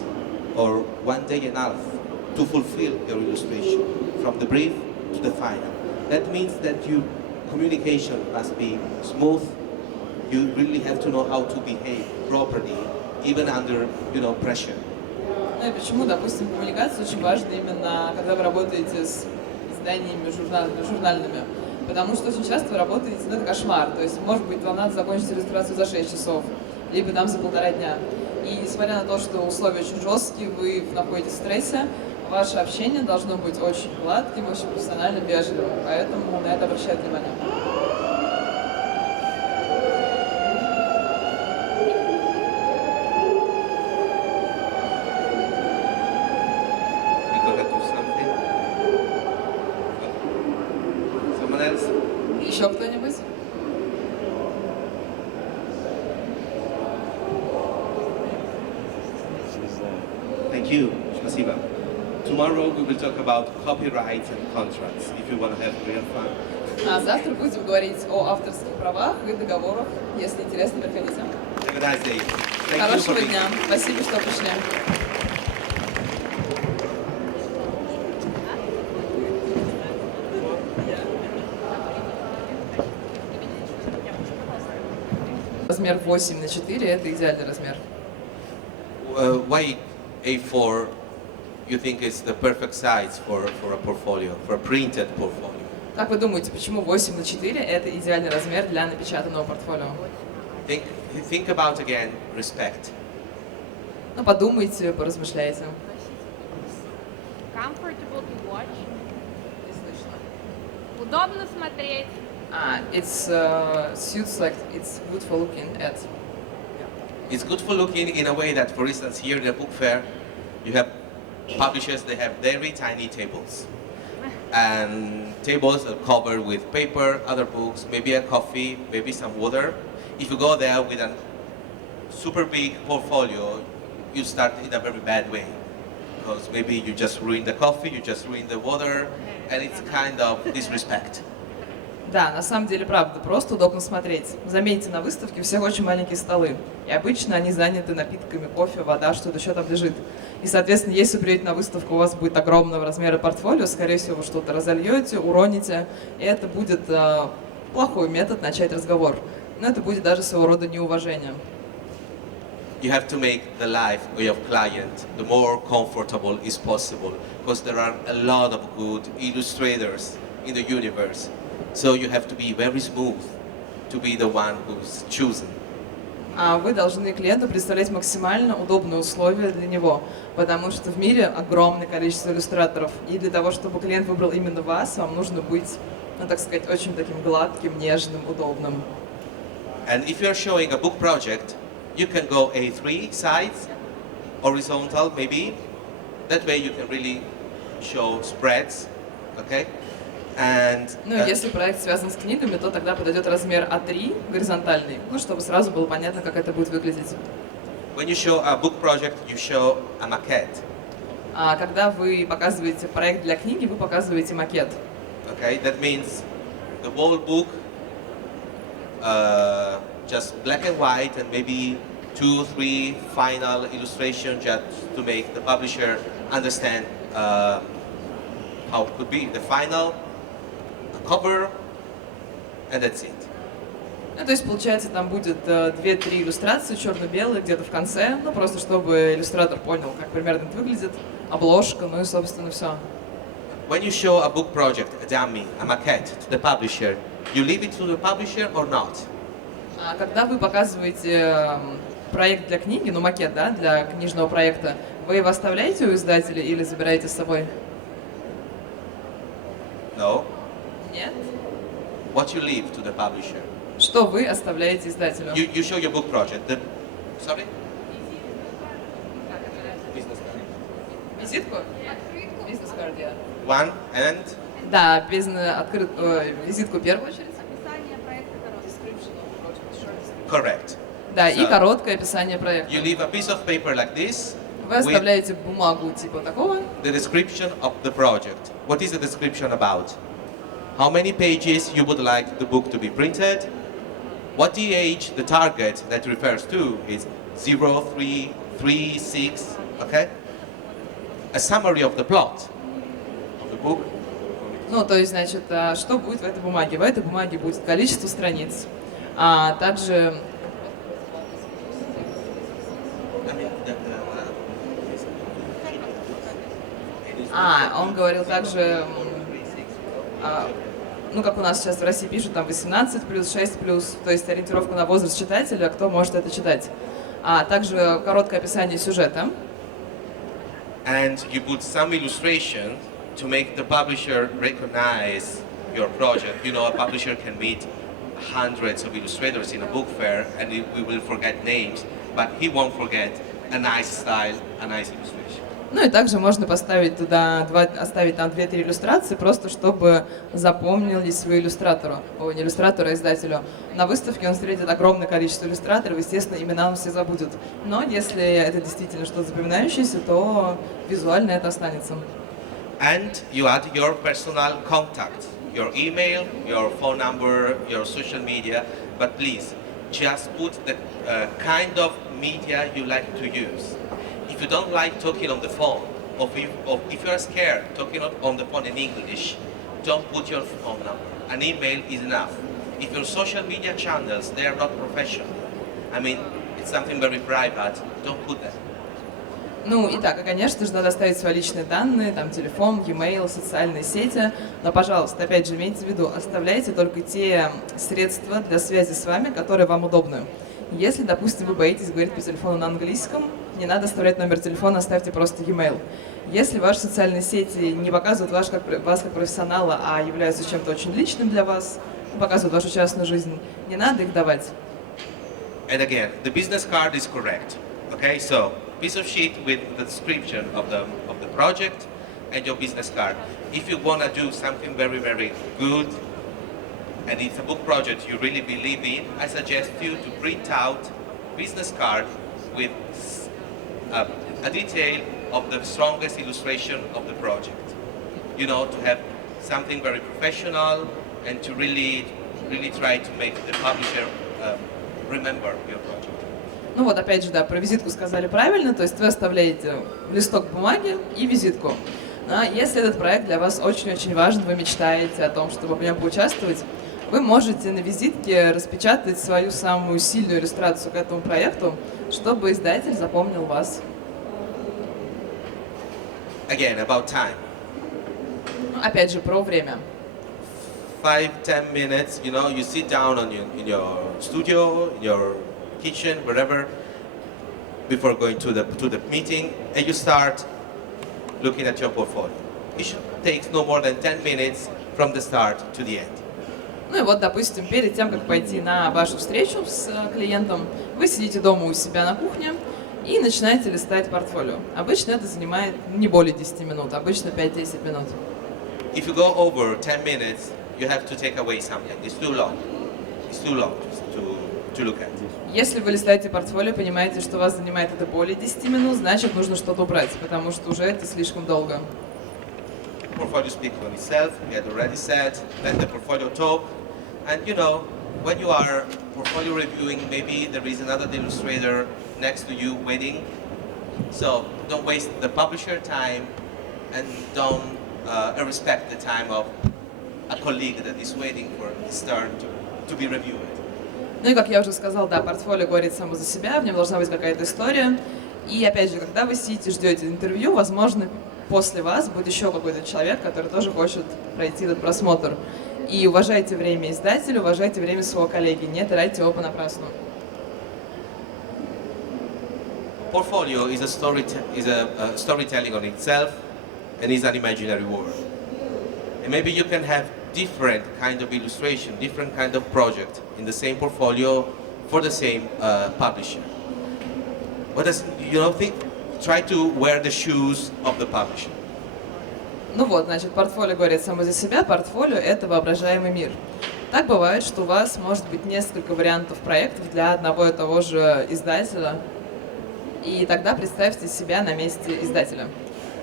or 1 day and a half to fulfill your illustration from the brief to the final. That means that your communication must be smooth. You really have to know how to behave properly, even under, pressure. Ну и почему, допустим, коммуникация очень важна именно, когда вы работаете с изданиями журнальными. Потому что очень часто вы работаете, это кошмар. То есть, может быть, вам надо закончить иллюстрацию за 6 часов, либо там за 1,5 дня. И несмотря на то, что условия очень жесткие, вы находитесь в стрессе, ваше общение должно быть очень гладким, очень профессиональным, вежливым. Поэтому на это обращают внимание. Еще кто-нибудь? Thank you. Спасибо. Tomorrow we will talk about copyright and contracts, if you want to have real fun. А завтра будем говорить о авторских правах и договорах. Если интересно, приходите. Have a nice day. Thank you for Хорошего being дня. here. Спасибо, что пришли. Размер 8:4 это идеальный размер. Why A4 you think is the perfect size for a portfolio, for a printed portfolio? Как вы думаете, почему 8:4 это идеальный размер для напечатанного портфолио? Think about again respect. Ну, подумайте, поразмышляйте. Comfortable to watch. Не слышно. Удобно смотреть. It's suits like it's good for looking at. It's good for looking in a way that, for instance, here in the book fair, you have publishers, they have very tiny tables. And tables are covered with paper, other books, maybe a coffee, maybe some water. If you go there with a super big portfolio, you start in a very bad way. Because maybe you just ruin the coffee, you just ruin the water, and it's kind of disrespect. Да, на самом деле, правда, просто удобно смотреть. Заметьте, на выставке у всех очень маленькие столы. И обычно они заняты напитками, кофе, вода, что-то еще там лежит. И, соответственно, если придете на выставку, у вас будет огромного размера портфолио, скорее всего, вы что-то разольете, уроните. И это будет плохой метод начать разговор. Но это будет даже своего рода неуважение. You have to make the life of your client the more comfortable as possible, because there are a lot of good illustrators in the universe. So you have to be very smooth to be the one who's chosen. А вы должны клиенту представлять максимально удобные условия для него, потому что в мире огромное количество иллюстраторов, и для того, чтобы клиент выбрал именно вас, вам нужно быть, ну, так сказать, очень таким гладким, нежным, удобным. And if you're showing a book project, you can go A3 size, horizontal maybe. That way you can really show spreads, okay? And Ну, если проект связан с книгами, то тогда подойдет размер А3, горизонтальный, ну, чтобы сразу было понятно, как это будет выглядеть. when you show a book project, you show a maquette, А когда вы показываете проект для книги, вы показываете макет. okay? That means the whole book, just black and white, and maybe 2-3 final illustrations just to make the publisher understand how it could be the final cover, and that's it. Ну, то есть, получается, там будет 2-3 иллюстрации черно-белые где-то в конце, ну, просто чтобы иллюстратор понял, как примерно это выглядит, обложка, ну и, собственно, все. When you show a book project, a dummy, a maquette to the publisher, you leave it to the publisher or not? А когда вы показываете проект для книги, ну, макет, да, для книжного проекта, вы его оставляете у издателя или забираете с собой? No. Нет. What you leave to the publisher? Что вы оставляете издателю? You show your book project. Sorry? Business card. Визитку? Бизнес-карт, да. One and Да, визитку в первую очередь. Описание проекта короткое. correct. Да, и So, короткое описание проекта. You leave a piece of paper like this Вы with оставляете бумагу типа такого. the description of the project. What is the description about? How many pages you would like the book to be printed? What the age, the target that refers to is 0, 3, 3, 6, okay? A summary of the plot of the book. Ну, то есть, значит, что будет в этой бумаге? В этой бумаге будет количество страниц, а также... Он говорил также, ну, как у нас сейчас в России пишут, там 18+, 6+, то есть ориентировку на возраст читателя, кто может это читать. А также короткое описание сюжета. And you put some illustration to make the publisher recognize your project. You know, a publisher can meet hundreds of illustrators in a book fair and we will forget names, but he won't forget a nice style, a nice illustration. Ну и также можно поставить туда, оставить там 2-3 иллюстрации, просто чтобы запомнились свои иллюстратору, не иллюстратору, а издателю. На выставке он встретит огромное количество иллюстраторов, естественно, имена он все забудет. Но если это действительно что-то запоминающееся, то визуально это останется. And you add your personal contact, your email, your phone number, your social media, but please, just put the kind of media you like to use. If you don't like talking on the phone, or if you are scared talking on the phone in English, don't put your phone number. An email is enough. If your social media channels, they are not professional, I mean, it's something very private, don't put them. Ну и так, и, конечно же, надо оставить свои личные данные, там телефон, e-mail, социальные сети. Но, пожалуйста, опять же, имейте в виду, оставляйте только те средства для связи с вами, которые вам удобны. Если, допустим, вы боитесь говорить по телефону на английском, не надо оставлять номер телефона, оставьте просто e-mail. Если ваши социальные сети не показывают вас как профессионала, а являются чем-то очень личным для вас, показывают вашу частную жизнь, не надо их давать. And again, the business card is correct. Okay, so piece of sheet with the description of the project and your business card. If you want to do something very, very good, and it's a book project you really believe in, I suggest you to print out business card with a detail of the strongest illustration of the project. You know, to have something very professional and to really try to make the publisher remember your project. Ну вот, опять же, да, про визитку сказали правильно, то есть вы оставляете листок бумаги и визитку. А если этот проект для вас очень-очень важен, вы мечтаете о том, чтобы в нем поучаствовать, вы можете на визитке распечатать свою самую сильную иллюстрацию к этому проекту, чтобы издатель запомнил вас. Again, about time. Опять же, про время. 5-10 minutes, you know, you sit down in your studio, in your kitchen, wherever, before going to the meeting, and you start looking at your portfolio. It should take no more than 10 minutes from the start to the end. Ну и вот, допустим, перед тем, как пойти на вашу встречу с клиентом, вы сидите дома у себя на кухне, и начинаете листать портфолио. Обычно это занимает не более 10 минут, обычно 5-10 минут. If you go over 10 minutes, you have to take away something. It's too long. It's too long to look at. Если вы листаете портфолио, понимаете, что вас занимает это более 10 минут, значит нужно что-то убрать, потому что уже это слишком долго. Portfolio speaks for itself. We had already said. Let the portfolio talk. And you know, when you are portfolio reviewing, maybe there is another illustrator next to you waiting. So don't waste the publisher time, and don't respect the time of a colleague that is waiting for his turn to be reviewed. Ну и как я уже сказал, да, портфолио говорит само за себя, в нем должна быть какая-то история. И опять же, когда вы сидите, ждете интервью, возможно, после вас будет еще какой-то человек, который тоже хочет пройти этот просмотр. И уважайте время издателя, уважайте время своего коллеги, не тратьте его понапрасну. Portfolio is a storytelling on itself, and is an imaginary world. And maybe you can have different kind of illustration, different kind of project in the same portfolio for the same publisher. What does try to wear the shoes of the publisher. Ну вот, значит, портфолио говорит само за себя, портфолио — это воображаемый мир. Так бывает, что у вас может быть несколько вариантов проектов для одного и того же издателя, и тогда представьте себя на месте издателя.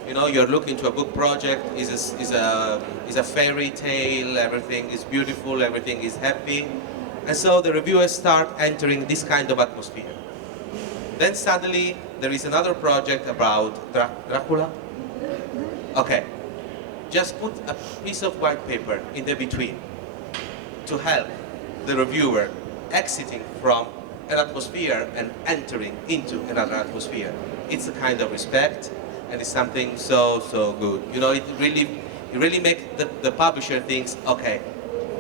You know, you're looking to a book project, is a fairy tale, everything is beautiful, everything is happy. And so the reviewers start entering this kind of atmosphere. Then suddenly there is another project about Dracula. Okay, just put a piece of white paper in the between to help the reviewer exiting from an atmosphere and entering into another atmosphere. It's a kind of respect. And it's something so good. You know, it really makes the publisher thinks, okay,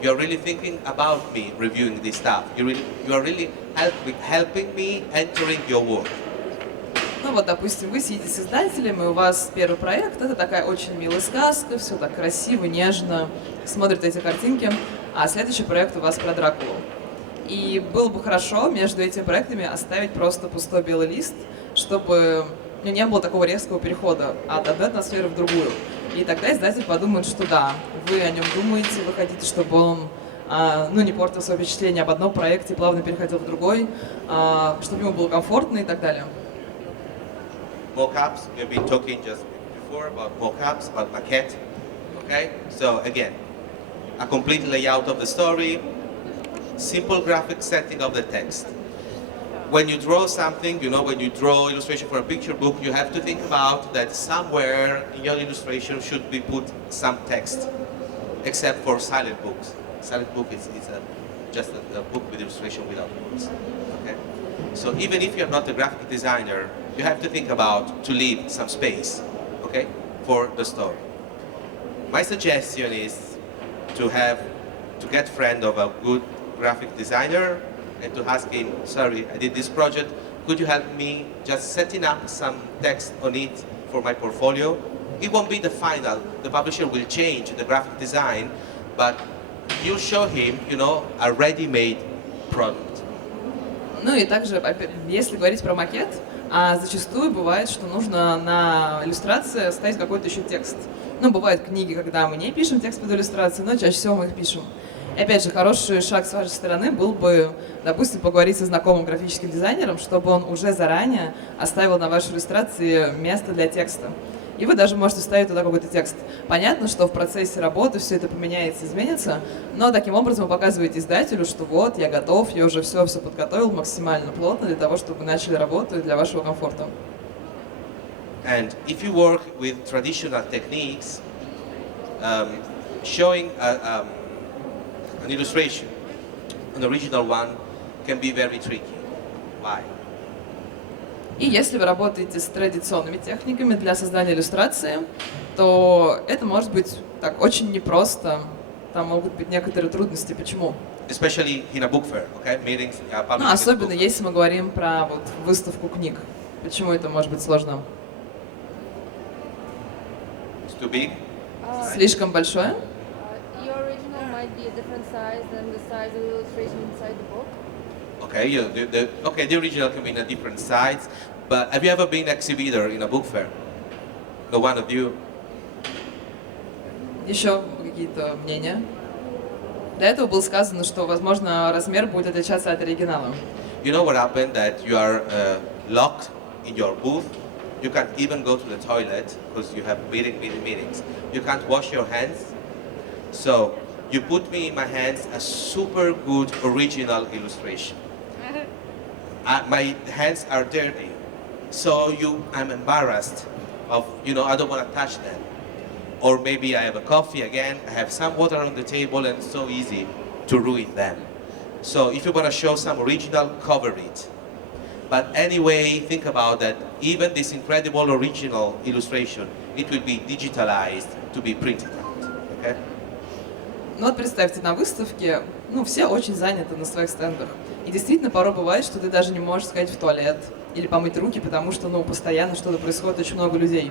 you're really thinking about me reviewing this stuff. You are really helping me entering your work. Ну вот, допустим, вы сидите с издателем, и у вас первый проект — это такая очень милая сказка, все так красиво, нежно, смотрят эти картинки, а следующий проект у вас про Дракулу. И было бы хорошо между этими проектами оставить просто пустой белый лист, чтобы не было такого резкого перехода от одной атмосферы в другую. И тогда издатель подумает, что да, вы о нем думаете, вы хотите, чтобы он не портил свое впечатление об одном проекте, плавно переходил в другой, чтобы ему было комфортно и так далее. Mockups, we've been talking just before about mockups, about maquette. Okay, so again, a complete layout of the story, simple graphic setting of the text. When you draw something, you know, when you draw illustration for a picture book, you have to think about that somewhere in your illustration should be put some text, except for silent books. Silent book is just a book with illustration without words. Okay? So even if you're not a graphic designer, you have to think about to leave some space, okay, for the story. My suggestion is to get friend of a good graphic designer and to ask him, sorry, I did this project, could you help me just setting up some text on it for my portfolio? It won't be the final, the publisher will change the graphic design, but you show him, you know, a ready-made product. Ну и также, если говорить про макет, зачастую бывает, что нужно на иллюстрации ставить какой-то еще текст. Ну, бывают книги, когда мы не пишем текст под иллюстрации, но чаще всего мы их пишем. И опять же, хороший шаг с вашей стороны был бы, допустим, поговорить со знакомым графическим дизайнером, чтобы он уже заранее оставил на вашей иллюстрации место для текста. И вы даже можете вставить туда какой-то текст. Понятно, что в процессе работы все это поменяется, изменится, но таким образом вы показываете издателю, что вот, я готов, я уже все подготовил максимально плотно для того, чтобы вы начали работу для вашего комфорта. And if you work with traditional techniques, showing an illustration, an original one, can be very tricky. Why? И если вы работаете с традиционными техниками для создания иллюстрации, то это может быть так очень непросто. Там могут быть некоторые трудности. Почему? Especially in a book fair, okay? Meetings, Ну, особенно если мы говорим про выставку книг. Почему это может быть сложно? It's too big. Слишком большое? Your original might be a different size than the size of the illustration inside the book. Okay, the original can be in a different size, But have you ever been exhibitor in a book fair? No one of you? Еще какие-то мнения? До этого было сказано, что, возможно, размер будет отличаться от оригинала. You know what happened? That you are locked in your booth. You can't even go to the toilet because you have meetings. You can't wash your hands. So you put me in my hands a super good original illustration. My hands are dirty, so I'm embarrassed of, I don't want to touch them. Or maybe I have a coffee again, I have some water on the table, and it's so easy to ruin them. So if you want to show some original, cover it. But anyway, think about that. Even this incredible original illustration, it will be digitalized to be printed out. Okay? Ну вот представьте, на выставке, все очень заняты на своих стендах. И действительно, порой бывает, что ты даже не можешь сходить в туалет или помыть руки, потому что, постоянно что-то происходит, очень много людей.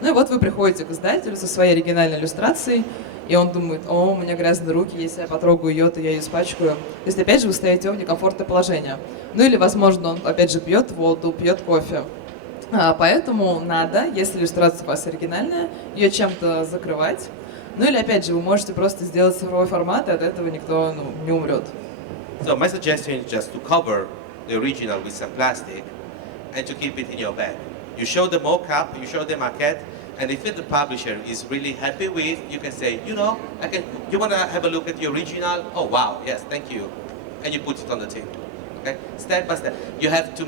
Ну и вот вы приходите к издателю со своей оригинальной иллюстрацией, и он думает: о, у меня грязные руки, если я потрогаю ее, то я ее испачкаю. То есть, опять же, вы ставите его в некомфортное положение. Ну или, возможно, он, опять же, пьет воду, пьет кофе. Поэтому надо, если иллюстрация у вас оригинальная, ее чем-то закрывать. Ну или, опять же, вы можете просто сделать цифровой формат, и от этого никто не умрет. So my suggestion is just to cover the original with some plastic and to keep it in your bag. You show the mock-up, you show the maquette, and if the publisher is really happy with, you can say, you want to have a look at the original? Oh wow, yes, thank you. And you put it on the table. Okay? Step by step. You have to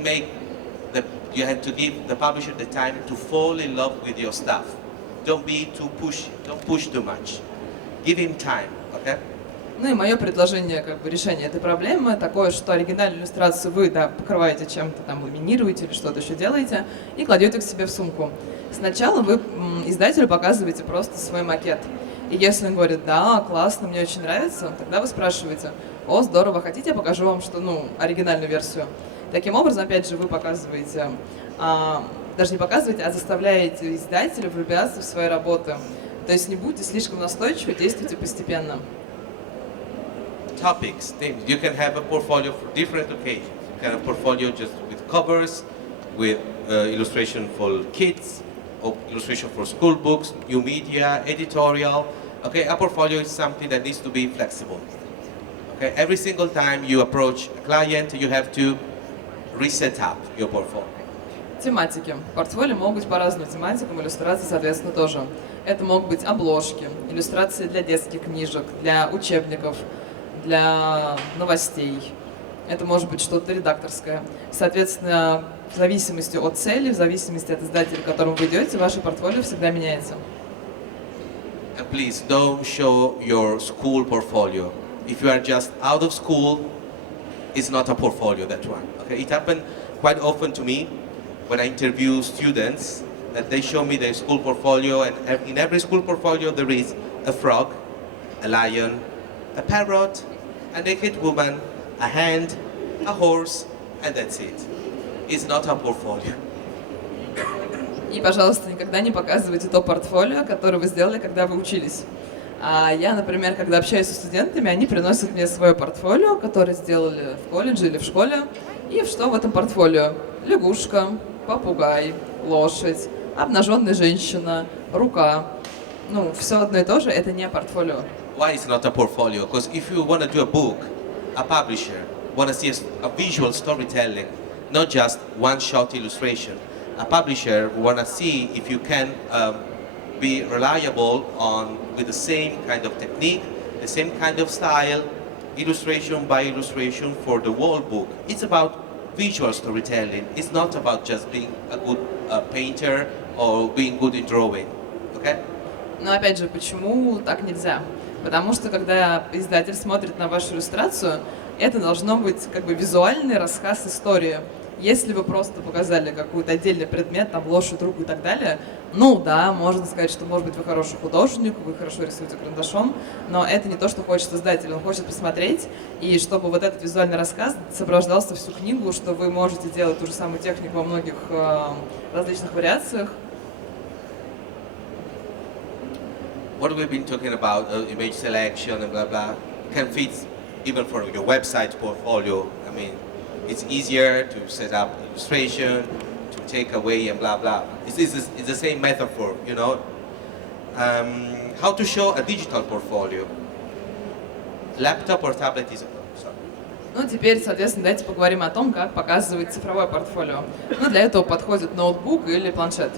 give the publisher the time to fall in love with your stuff. Don't be too pushy, don't push too much. Give him time, okay? Ну и мое предложение, решение этой проблемы такое, что оригинальную иллюстрацию вы покрываете чем-то, ламинируете или что-то еще делаете, и кладете к себе в сумку. Сначала вы издателю показываете просто свой макет. И если он говорит: да, классно, мне очень нравится, тогда вы спрашиваете: о, здорово, хотите, я покажу вам, оригинальную версию. Таким образом, опять же, вы показываете, даже не показываете, а заставляете издателя влюбляться в свои работы. То есть не будьте слишком настойчивы, действуйте постепенно. Topics, themes. You can have a portfolio for different occasions. You can have a portfolio just with covers, with illustration for kids, or illustration for school books, new media, editorial. Okay, a portfolio is something that needs to be flexible. Okay, every single time you approach a client, you have to reset up your portfolio. Тематики. Портфолио могут быть по разным тематикам, иллюстрации, соответственно, тоже. Это могут быть обложки, иллюстрации для детских книжек, для учебников, для новостей. Это может быть что-то редакторское. Соответственно, в зависимости от цели, в зависимости от издателя, к которому вы идете, ваше портфолио всегда меняется. And please don't show your school portfolio. If you are just out of school, it's not a portfolio, that one. Okay? It happened quite often to me when I interview students that they show me their school portfolio, and in every school portfolio there is a frog, a lion, a parrot, a naked woman, a hand, a horse, and that's it. It's not a portfolio. И, пожалуйста, никогда не показывайте то портфолио, которое вы сделали, когда вы учились. А я, например, когда общаюсь со студентами, они приносят мне свое портфолио, которое сделали в колледже или в школе. И что в этом портфолио? Лягушка, попугай, лошадь, обнаженная женщина, рука. Все одно и то же, это не портфолио. Why is it not a portfolio? Because if you want to do a book, a publisher want to see a visual storytelling, not just one-shot illustration. A publisher want to see if you can be reliable with the same kind of technique, the same kind of style, illustration by illustration for the whole book. It's about visual storytelling. It's not about just being a good painter or being good in drawing. Okay? Но опять же, почему так нельзя? Потому что когда издатель смотрит на вашу иллюстрацию, это должно быть визуальный рассказ истории. Если вы просто показали какой-то отдельный предмет, лошадь, руку и так далее, да, можно сказать, что, может быть, вы хороший художник, вы хорошо рисуете карандашом, но это не то, что хочет издатель. Он хочет посмотреть, и чтобы вот этот визуальный рассказ сопровождался всю книгу, что вы можете делать ту же самую технику во многих различных вариациях. What we've been talking about, image selection and blah blah, can fit even for your website portfolio. I mean, it's easier to set up illustration, to take away and blah blah. It's the same metaphor, you know. How to show a digital portfolio? Laptop or tablet is. Sorry. Ну, теперь, соответственно, давайте поговорим о том, как показывать цифровое портфолио. Ну, для этого подходит ноутбук или планшет.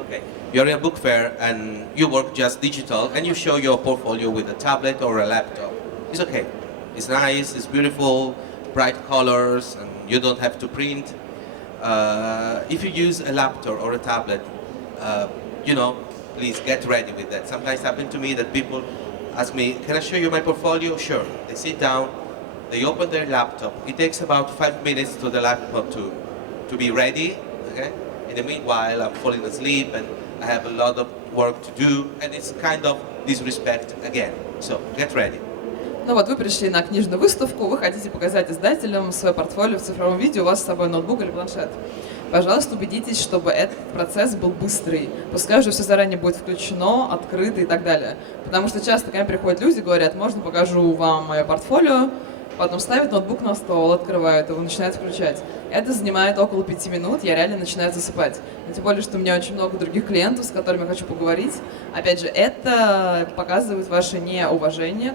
Okay, you're in a book fair and you work just digital and you show your portfolio with a tablet or a laptop. It's okay. It's nice, it's beautiful, bright colors, and you don't have to print. If you use a laptop or a tablet, you know, please get ready with that. Sometimes happen to me that people ask me, can I show you my portfolio? Sure. They sit down, they open their laptop. It takes about 5 minutes to the laptop to be ready. Okay? In the meanwhile, I'm falling asleep and I have a lot of work to do, and it's kind of disrespect again. So get ready. Ну вот вы пришли на книжную выставку, вы хотите показать издателям свое портфолио в цифровом виде, у вас с собой ноутбук или планшет. Пожалуйста, убедитесь, чтобы этот процесс был быстрый. Пускай уже все заранее будет включено, открыто и так далее. Потому что часто ко мне приходят люди, говорят, можно покажу вам мое портфолио, потом ставят ноутбук на стол, открывают его, начинают включать. Это занимает около 5 минут, я реально начинаю засыпать. Но тем более, что у меня очень много других клиентов, с которыми я хочу поговорить. Опять же, это показывает ваше неуважение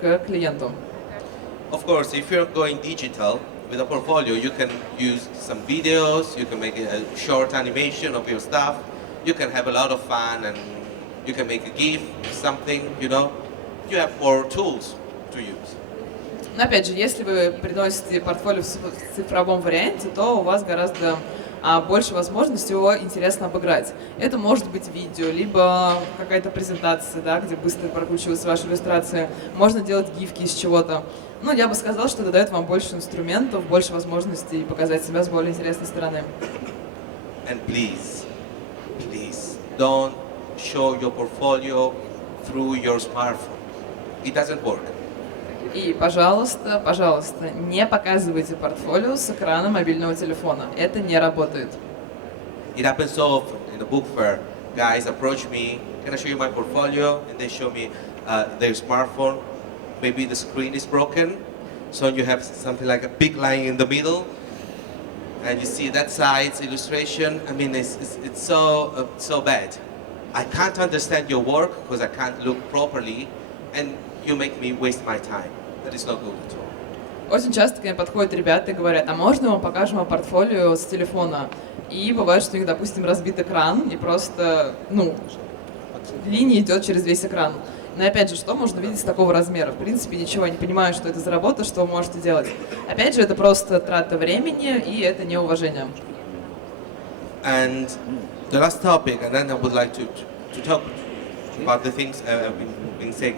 к клиенту. Of course, if you're going digital with a portfolio, you can use some videos, you can make a short animation of your stuff, you can have a lot of fun, and you can make a GIF, something, you know. You have more tools to use. Но опять же, если вы приносите портфолио в цифровом варианте, то у вас гораздо больше возможностей его интересно обыграть. Это может быть видео, либо какая-то презентация, да, где быстро прокручиваются ваши иллюстрации. Можно делать гифки из чего-то. Ну, я бы сказала, что это дает вам больше инструментов, больше возможностей показать себя с более интересной стороны. And please, don't show your portfolio through your smartphone. It doesn't work. И, пожалуйста, пожалуйста, не показывайте портфолио с экрана мобильного телефона. Это не работает. It happens so often in the book fair. Guys approach me, can I show you my portfolio? And they show me their smartphone. Maybe the screen is broken, so you have something like a big line in the middle, and you see that side's illustration. I mean, it's so bad. I can't understand your work because I can't look properly, and you make me waste my time. That is not good at all. Очень часто ко мне подходят ребята и говорят, а можно мы покажем вам портфолио с телефона? И бывает, что у них, допустим, разбит экран, и просто, линия идет через весь экран. Но опять же, что можно видеть с такого размера? В принципе, ничего, я не понимаю, что это за работа, что вы можете делать. Опять же, это просто трата времени, и это неуважение. And the last topic, and then I would like to talk about the things I've been saying.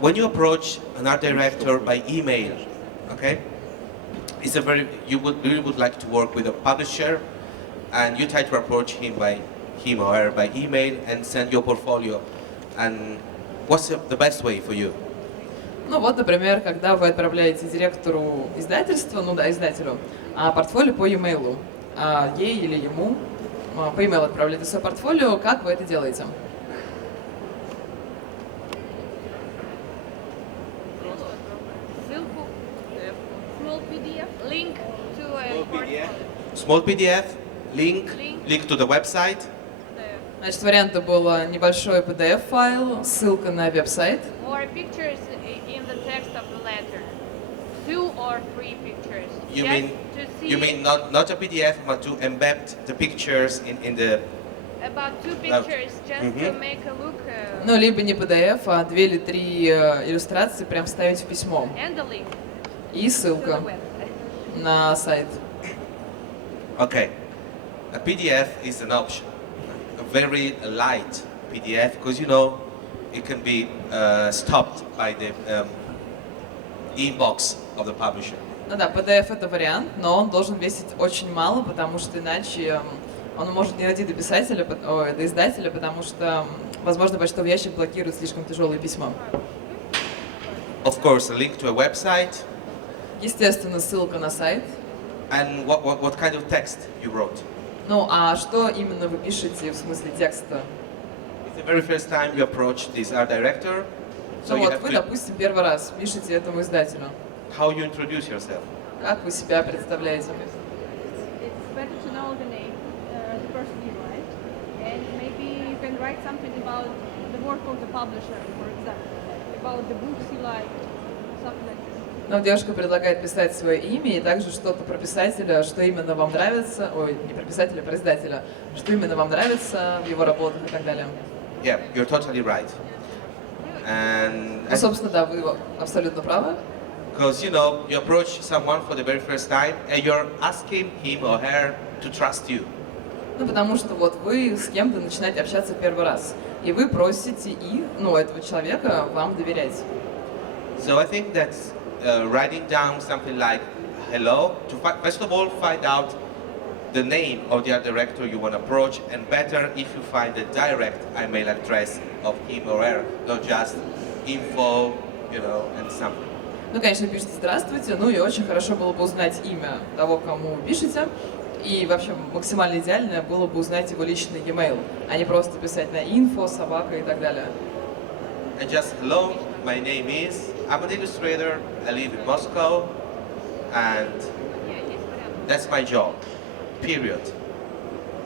When you approach an art director by email, okay, you would like to work with a publisher, and you try to approach him or her by email and send your portfolio. And what's the best way for you? Ну вот, например, когда вы отправляете директору издательства, издателю, портфолио по e-mail, ей или ему по e-mail отправляете свое портфолио, как вы это делаете? Small PDF, link to the website. Значит, варианты было небольшой PDF-файл, ссылка на веб-сайт. Or pictures in the text of the letter. 2 or 3 pictures. You mean not a PDF, but to embed the pictures in the... About 2 pictures, just to make a look. Ну, либо не PDF, а 2 или 3 иллюстрации прям вставить в письмо. And a link. И ссылка на сайт. Okay, a PDF is an option, a very light PDF, because it can be stopped by the inbox of the publisher. Ну да, PDF это вариант, но он должен весить очень мало, потому что иначе он может не дойти до до издателя, потому что, возможно, почтовый ящик блокирует слишком тяжелые письма. Of course, a link to a website. Естественно, ссылка на сайт. And what kind of text you wrote? Ну, а что именно вы пишете в смысле текста? It's the very first time you approach this art director. Ну вот, вы, допустим, первый раз пишете этому издателю. how you introduce yourself. Как вы себя представляете? It's better to know the name, the person you write, and maybe you can write something about the work of the publisher, for example, about the books you like, something like this. Но девушка предлагает писать свое имя и также что-то про писателя, что именно вам нравится, ой, не про писателя, про издателя, что именно вам нравится в его работах и так далее. Yeah, you're totally right. And Ну, собственно, да, вы абсолютно правы. because you know, you approach someone for the very first time and you're asking him or her to trust you. Ну, потому что вот вы с кем-то начинаете общаться в первый раз, и вы просите их, ну, этого человека вам доверять. So I think that writing down something like hello, to first of all find out the name of the director you want to approach, and better if you find the direct email address of him or her, not just info, you know, and something. Ну, конечно, пишите «Здравствуйте», ну и очень хорошо было бы узнать имя того, кому вы пишете, и вообще максимально идеальное было бы узнать его личный e-mail, а не просто писать на info, собака и так далее. And just hello, my name is, I'm an illustrator, I live in Moscow, and that's my job, period.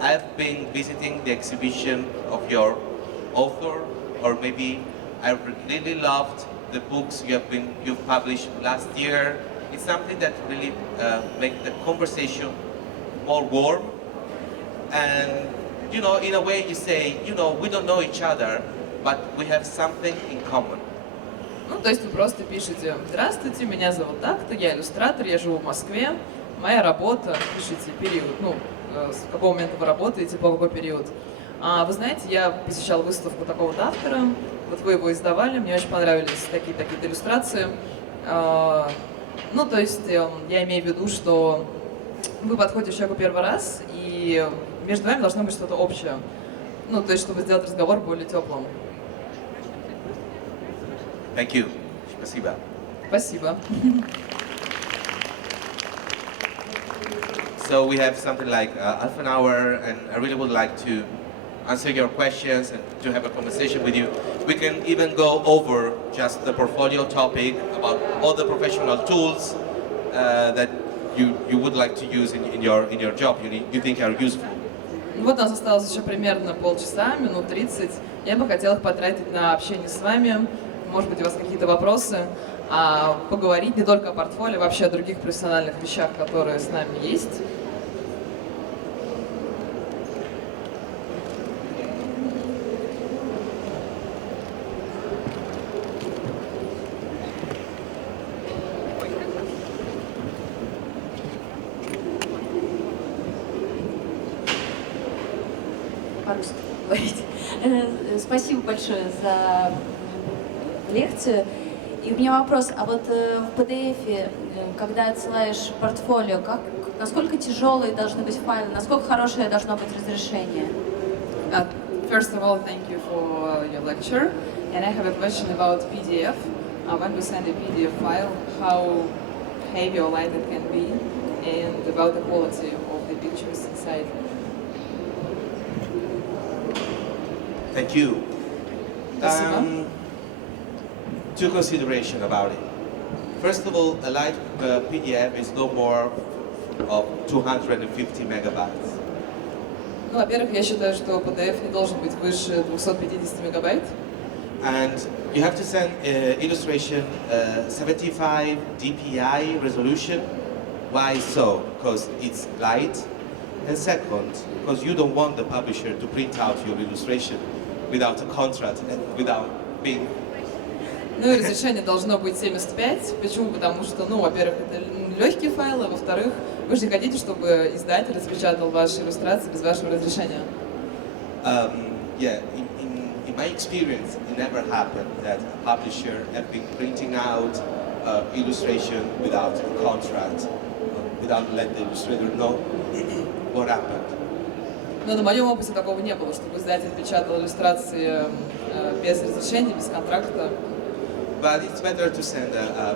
I've been visiting the exhibition of your author, or maybe I really loved the books you've published last year. It's something that really makes the conversation more warm, and you know, in a way you say, you know, we don't know each other, but we have something in common. Ну, то есть вы просто пишете «Здравствуйте, меня зовут так-то, я иллюстратор, я живу в Москве, моя работа», пишите период, ну, с какого момента вы работаете, по какой период. Вы знаете, я посещала выставку такого-то автора, вот вы его издавали, мне очень понравились такие-то иллюстрации. Ну, то есть я имею в виду, что вы подходите к человеку первый раз, и между вами должно быть что-то общее. Ну, то есть, чтобы сделать разговор более теплым. Thank you. Спасибо. Спасибо. So we have something like half an hour, and I really would like to answer your questions and to have a conversation with you. We can even go over just the portfolio topic, about all the professional tools that you would like to use in your job, you think are useful. Вот у нас осталось еще примерно полчаса, минут 30. Я бы хотела их потратить на общение с вами. Может быть, у вас какие-то вопросы. Поговорить не только о портфолио, вообще о других профессиональных вещах, которые с нами есть. По-русски говорить. Спасибо большое за лекцию. И у меня вопрос, а вот в PDF, когда отсылаешь портфолио, насколько тяжелые должны быть файлы, насколько хорошее должно быть разрешение? First of all, thank you for your lecture. And I have a question about PDF. When we send a PDF file, how heavy or light it can be, and about the quality of the pictures inside. Thank you. Спасибо. Two considerations about it. First of all, a light PDF is no more of 250 megabytes. Ну, во-первых, я считаю, что PDF не должен быть выше 250 мегабайт. And you have to send illustration 75 dpi resolution. Why so? Because it's light. And second, because you don't want the publisher to print out your illustration without a contract and without being... Ну и разрешение должно быть 75. Почему? Потому что, ну, во-первых, это легкие файлы, во-вторых, вы же не хотите, чтобы издатель распечатал ваши иллюстрации без вашего разрешения. Yeah, in my experience, it never happened that a publisher have been printing out illustration without a contract, without letting the illustrator know what happened. Но на моем опыте такого не было, чтобы издатель печатал иллюстрации без разрешения, без контракта. But it's better to send a